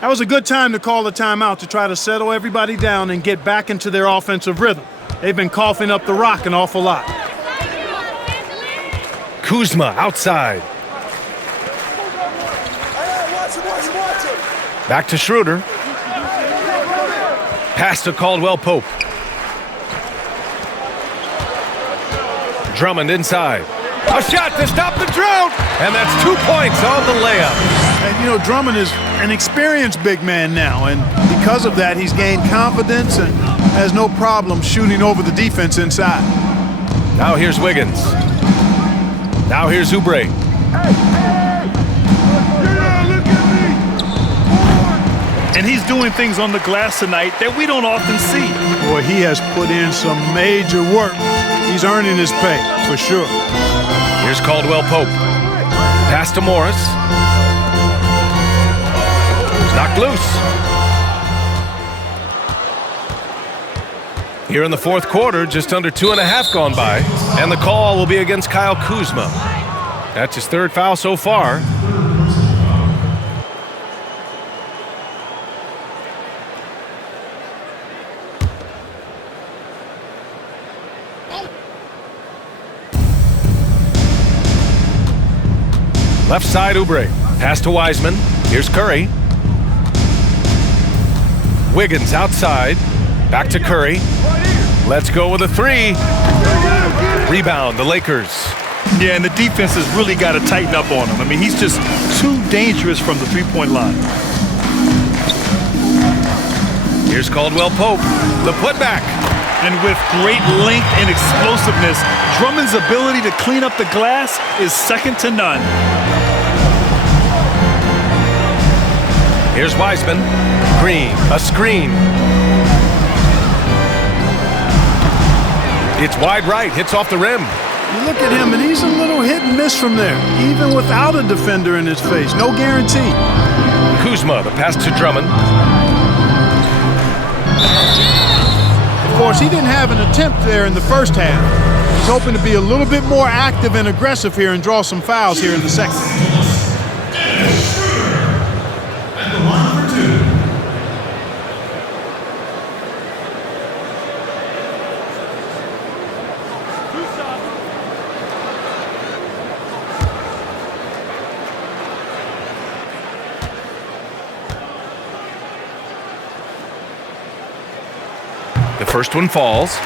That was a good time to call a timeout to try to settle everybody down and get back into their offensive rhythm. They've been coughing up the rock an awful lot. Kuzma outside. Back to Schroeder. Pass to Caldwell Pope. Drummond inside. A shot to stop the drought! And that's 2 points on the layup. And, you know, Drummond is an experienced big man now, and because of that, he's gained confidence and has no problem shooting over the defense inside. Now here's Wiggins. Now here's Oubre. And he's doing things on the glass tonight that we don't often see. Boy, he has put in some major work. He's earning his pay, for sure. Here's Caldwell Pope. Pass to Morris. Knocked loose. Here in the fourth quarter, just under 2.5 gone by, and the call will be against Kyle Kuzma. That's his third foul so far. Left side, Oubre. Pass to Wiseman. Here's Curry. Wiggins outside. Back to Curry. Let's go with a three. Rebound, the Lakers. Yeah, and the defense has really got to tighten up on him. I mean, he's just too dangerous from the three-point line. Here's Caldwell Pope. The putback. And with great length and explosiveness, Drummond's ability to clean up the glass is second to none. Here's Wiseman. Green, a screen. It's wide right, hits off the rim. You look at him, and he's a little hit and miss from there, even without a defender in his face. No guarantee. Kuzma, the pass to Drummond. course, he didn't have an attempt there in the first half. He's hoping to be a little bit more active and aggressive here and draw some fouls here in the second. Dennis Schroeder at the line for 2. The first one falls.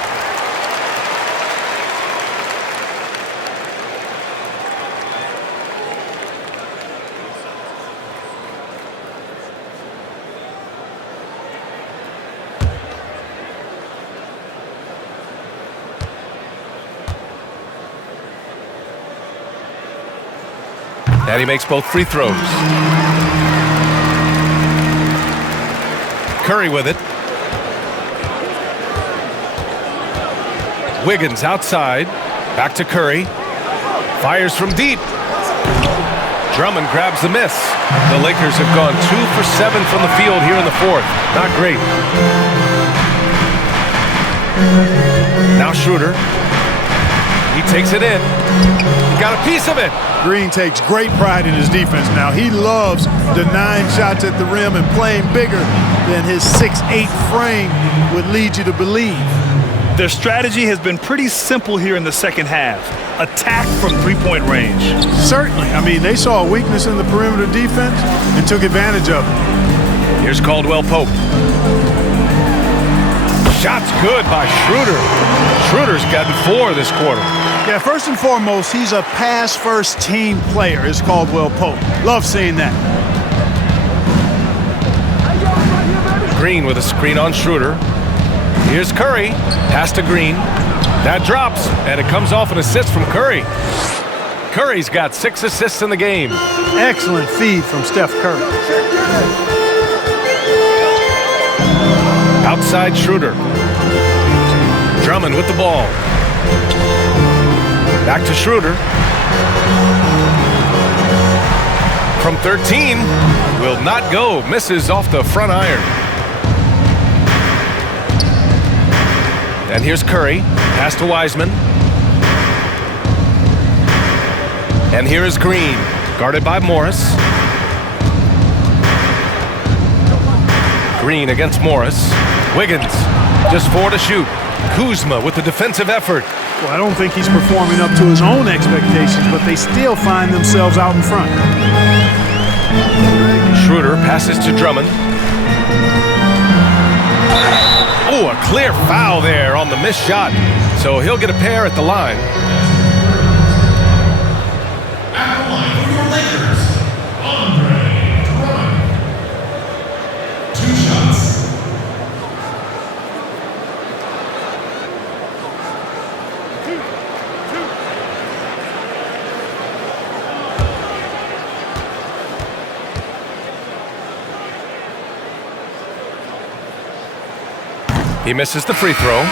And he makes both free throws. Curry with it. Wiggins outside. Back to Curry. Fires from deep. Drummond grabs the miss. The Lakers have gone 2 for 7 from the field here in the fourth. Not great. Now Schroeder. He takes it in. He got a piece of it. Green takes great pride in his defense now. He loves denying shots at the rim and playing bigger than his 6'8" frame would lead you to believe. Their strategy has been pretty simple here in the second half. Attack from three-point range. Certainly. I mean, they saw a weakness in the perimeter defense and took advantage of it. Here's Caldwell Pope. Shot's good by Schroeder. Schroeder's gotten 4 this quarter. Yeah, first and foremost, he's a pass-first team player, is Caldwell Pope. Love seeing that. Green with a screen on Schroeder. Here's Curry. Pass to Green. That drops, and it comes off an assist from Curry. Curry's got 6 assists in the game. Excellent feed from Steph Curry. Outside Schroeder. Drummond with the ball. Back to Schroeder. From 13. Will not go. Misses off the front iron. And here's Curry. Pass to Wiseman. And here is Green. Guarded by Morris. Green against Morris. Wiggins. Just 4 to shoot. Kuzma with the defensive effort. Well, I don't think he's performing up to his own expectations, but they still find themselves out in front. Schroeder passes to Drummond. Oh, a clear foul there on the missed shot. So he'll get a pair at the line. At the line for your Lakers, Andre Drummond. 2 shots. He misses the free throw.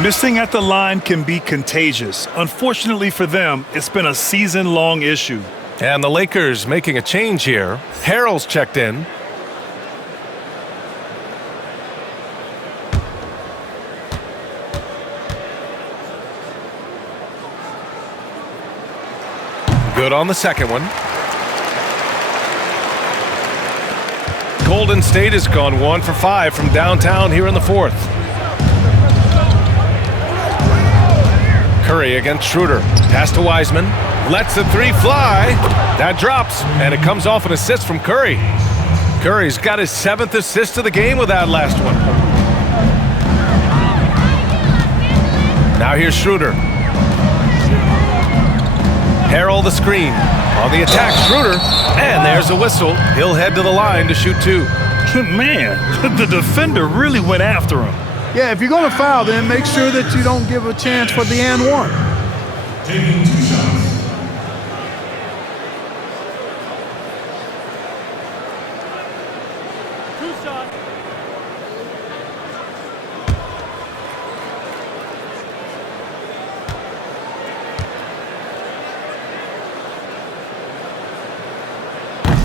Missing at the line can be contagious. Unfortunately for them, it's been a season-long issue. And the Lakers making a change here. Harrell's checked in. Good on the second one. Golden State has gone 1 for 5 from downtown here in the fourth. Curry against Schroeder. Pass to Wiseman. Lets the 3 fly. That drops, and it comes off an assist from Curry. Curry's got his 7th assist of the game with that last one. Now here's Schroeder. Harrell the screen. On the attack, Schroeder. And there's a whistle. He'll head to the line to shoot 2. Man, the defender really went after him. Yeah, if you're going to foul, then make sure that you don't give a chance for the and one. Taking 2 shots.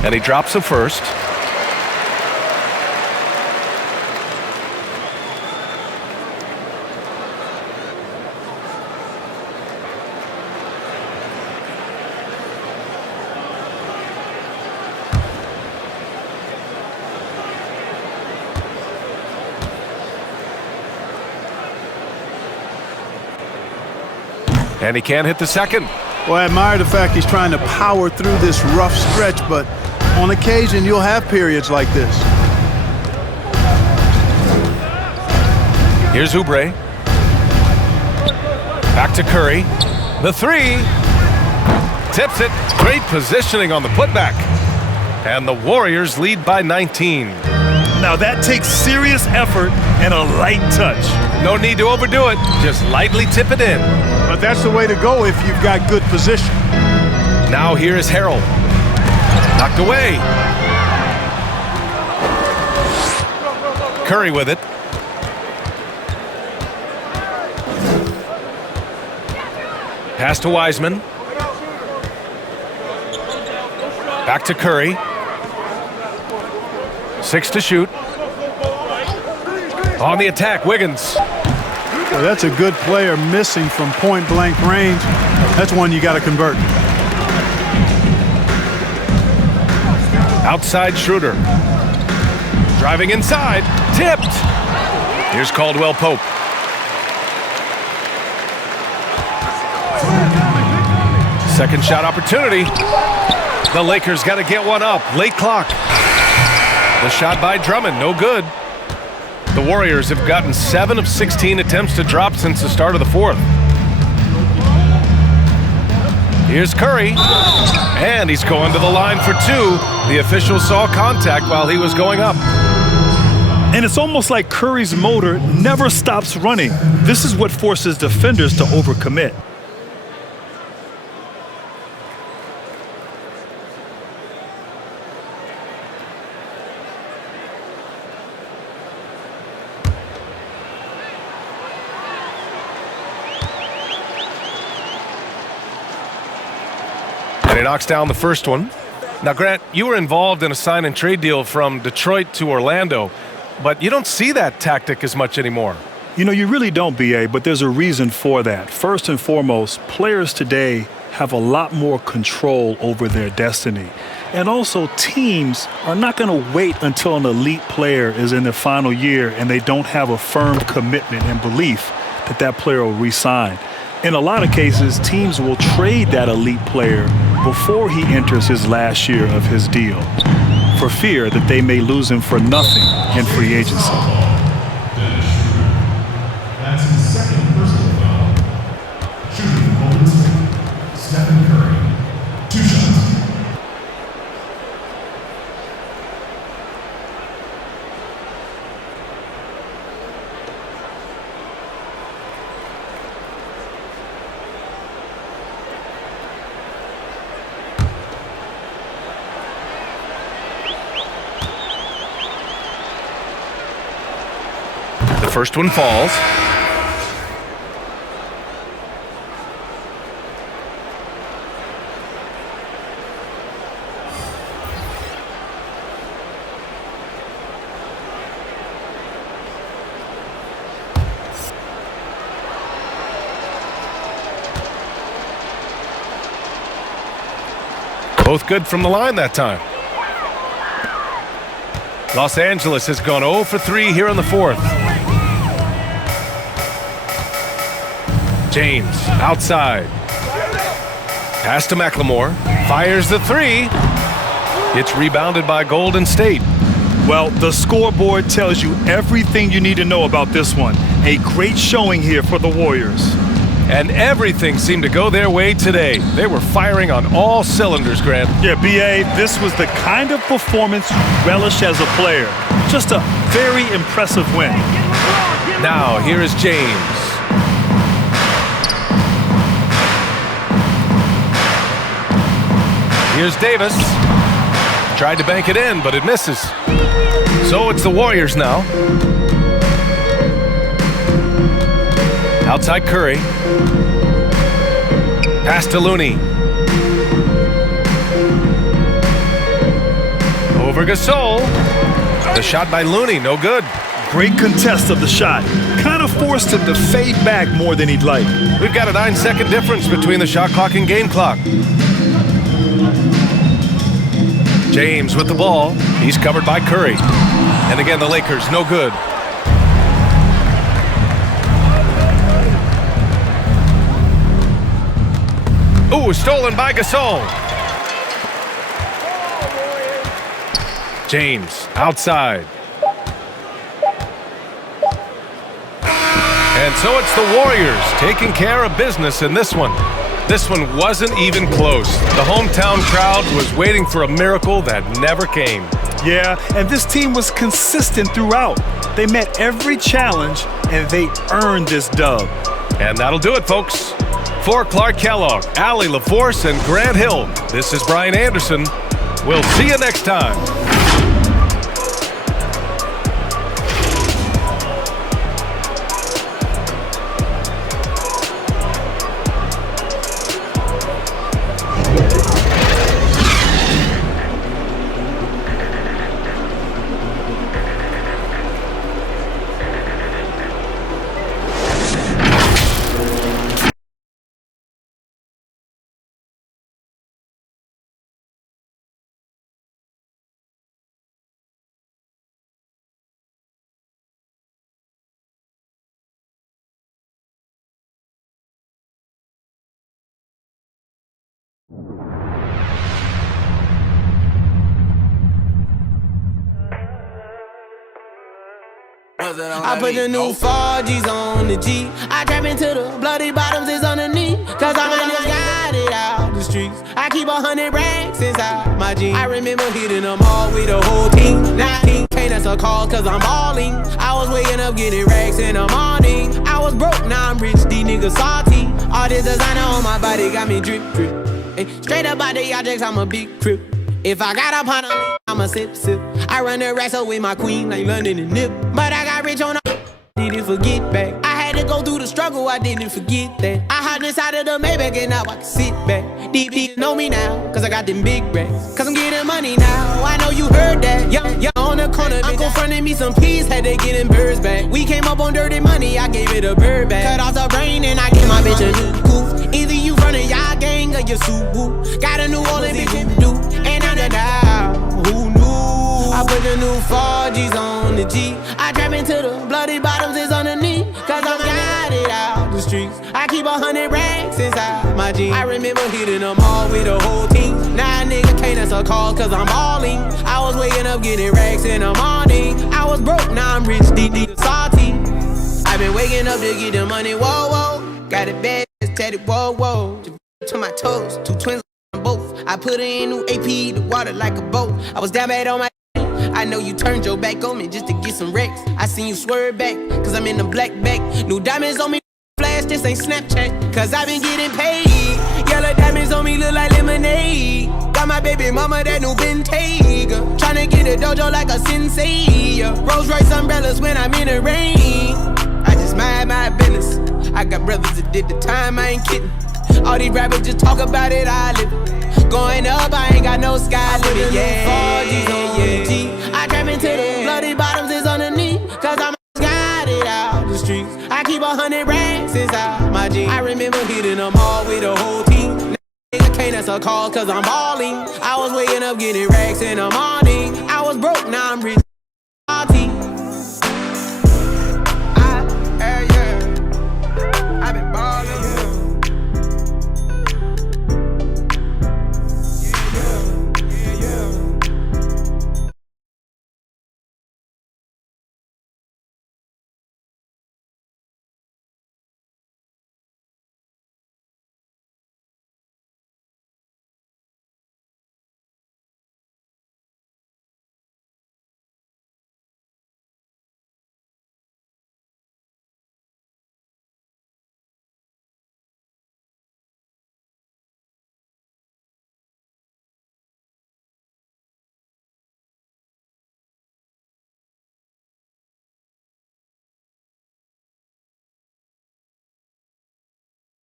And he drops the first. And he can't hit the second. Well, I admire the fact he's trying to power through this rough stretch, but on occasion you'll have periods like this. Here's Oubre. Back to Curry. The three. Tips it. Great positioning on the putback. And the Warriors lead by 19. Now that takes serious effort and a light touch. No need to overdo it. Just lightly tip it in. But that's the way to go if you've got good position. Now here is Harrell. Knocked away. Curry with it. Pass to Wiseman. Back to Curry. 6 to shoot. On the attack, Wiggins. Well, that's a good player missing from point-blank range. That's one you got to convert. Outside Schroeder. Driving inside. Tipped. Here's Caldwell Pope. Second shot opportunity. The Lakers got to get one up. Late clock. The shot by Drummond, no good. The Warriors have gotten 7 of 16 attempts to drop since the start of the fourth. Here's Curry, and he's going to the line for 2. The official saw contact while he was going up. And it's almost like Curry's motor never stops running. This is what forces defenders to overcommit. And he knocks down the first one. Now, Grant, you were involved in a sign and trade deal from Detroit to Orlando, but you don't see that tactic as much anymore. You know, you really don't, B.A., but there's a reason for that. First and foremost, players today have a lot more control over their destiny. And also, teams are not going to wait until an elite player is in their final year and they don't have a firm commitment and belief that that player will re-sign. In a lot of cases, teams will trade that elite player before he enters his last year of his deal for fear that they may lose him for nothing in free agency. That's his second personal foul. Shooting from Golden State, Stephen Curry. 2 shots. The first one falls. Both good from the line that time. Los Angeles has gone 0 for 3 here in the fourth. James outside. Pass to McLemore. Fires the 3. It's rebounded by Golden State. Well, the scoreboard tells you everything you need to know about this one. A great showing here for the Warriors. And everything seemed to go their way today. They were firing on all cylinders, Grant. Yeah, B.A., this was the kind of performance you relish as a player. Just a very impressive win. Now, here is James. Here's Davis. Tried to bank it in, but it misses. So it's the Warriors now. Outside Curry. Pass to Looney. Over Gasol. The shot by Looney, no good. Great contest of the shot. Kind of forced him to fade back more than he'd like. We've got a 9-second difference between the shot clock and game clock. James with the ball. He's covered by Curry. And again, the Lakers, no good. Ooh, stolen by Gasol. James outside. And so it's the Warriors taking care of business in this one. This one wasn't even close. The hometown crowd was waiting for a miracle that never came. Yeah, and this team was consistent throughout. They met every challenge, and they earned this dub. And that'll do it, folks. For Clark Kellogg, Allie LaForce, and Grant Hill, this is Brian Anderson. We'll see you next time. I put the new 4Gs on the G. I trap into the bloody bottoms is underneath. Cause all my niggas got it out the streets. I keep 100 racks inside my jeans. I remember hitting them all with the whole team. 19 can't answer calls cause I'm balling. I was waking up getting racks in the morning. I was broke, now I'm rich, these niggas salty. All this designer on my body got me drip, drip. Hey, straight up out the objects, I'm a big crip. If I got up on a I'ma sip, sip. I run the racks up with my queen like London and Nip. But I got rich on a didn't forget back. I had to go through the struggle, I didn't forget that. I hopped inside of the Maybach and now I can sit back. DB know me now, cause I got them big racks. Cause I'm getting money now, I know you heard that. Young on the corner, Uncle fronted me some peas, had to get them birds back. We came up on dirty money, I gave it a bird back. Cut off the brain and I gave my bitch a new coupe. Either you running y'all gang or you Subaru. Got a New Orleans bitch do, and I'm down. Who knew? I put the new 4Gs on the G. I trap into the bloody bottoms is underneath. Cause I'm got it out the streets. I keep 100 racks inside my jeans. I remember hitting them all with the whole team. Now a nigga can't answer calls cause I'm balling. I was waking up getting racks in the morning. I was broke, now I'm rich, DD salty. I've been waking up to get the money, whoa, whoa. Got it bad, it's tatted, whoa, whoa. To my toes, 2 twins on both. I put in new AP, the water like a boat. I was down bad on my I know you turned your back on me just to get some wrecks. I seen you swerve back, cause I'm in the black back. New diamonds on me, flash, this ain't Snapchat. Cause I been getting paid. Yellow diamonds on me look like lemonade. Got my baby mama that new Bentayga. Tryna get a dojo like a sensei. Rolls Royce umbrellas when I'm in the rain. I just mind my business. I got brothers that did the time, I ain't kidding. All these rappers just talk about it, I live it. Going up, I ain't got no sky limit, yeah. 4Gs on the G. I trap into the bloody bottoms is underneath. Cause I'm got it out the streets. I keep 100 racks inside my jeans. I remember hitting them all with the whole team. Nigga can't answer calls cause I'm balling. I was waking up getting racks in the morning.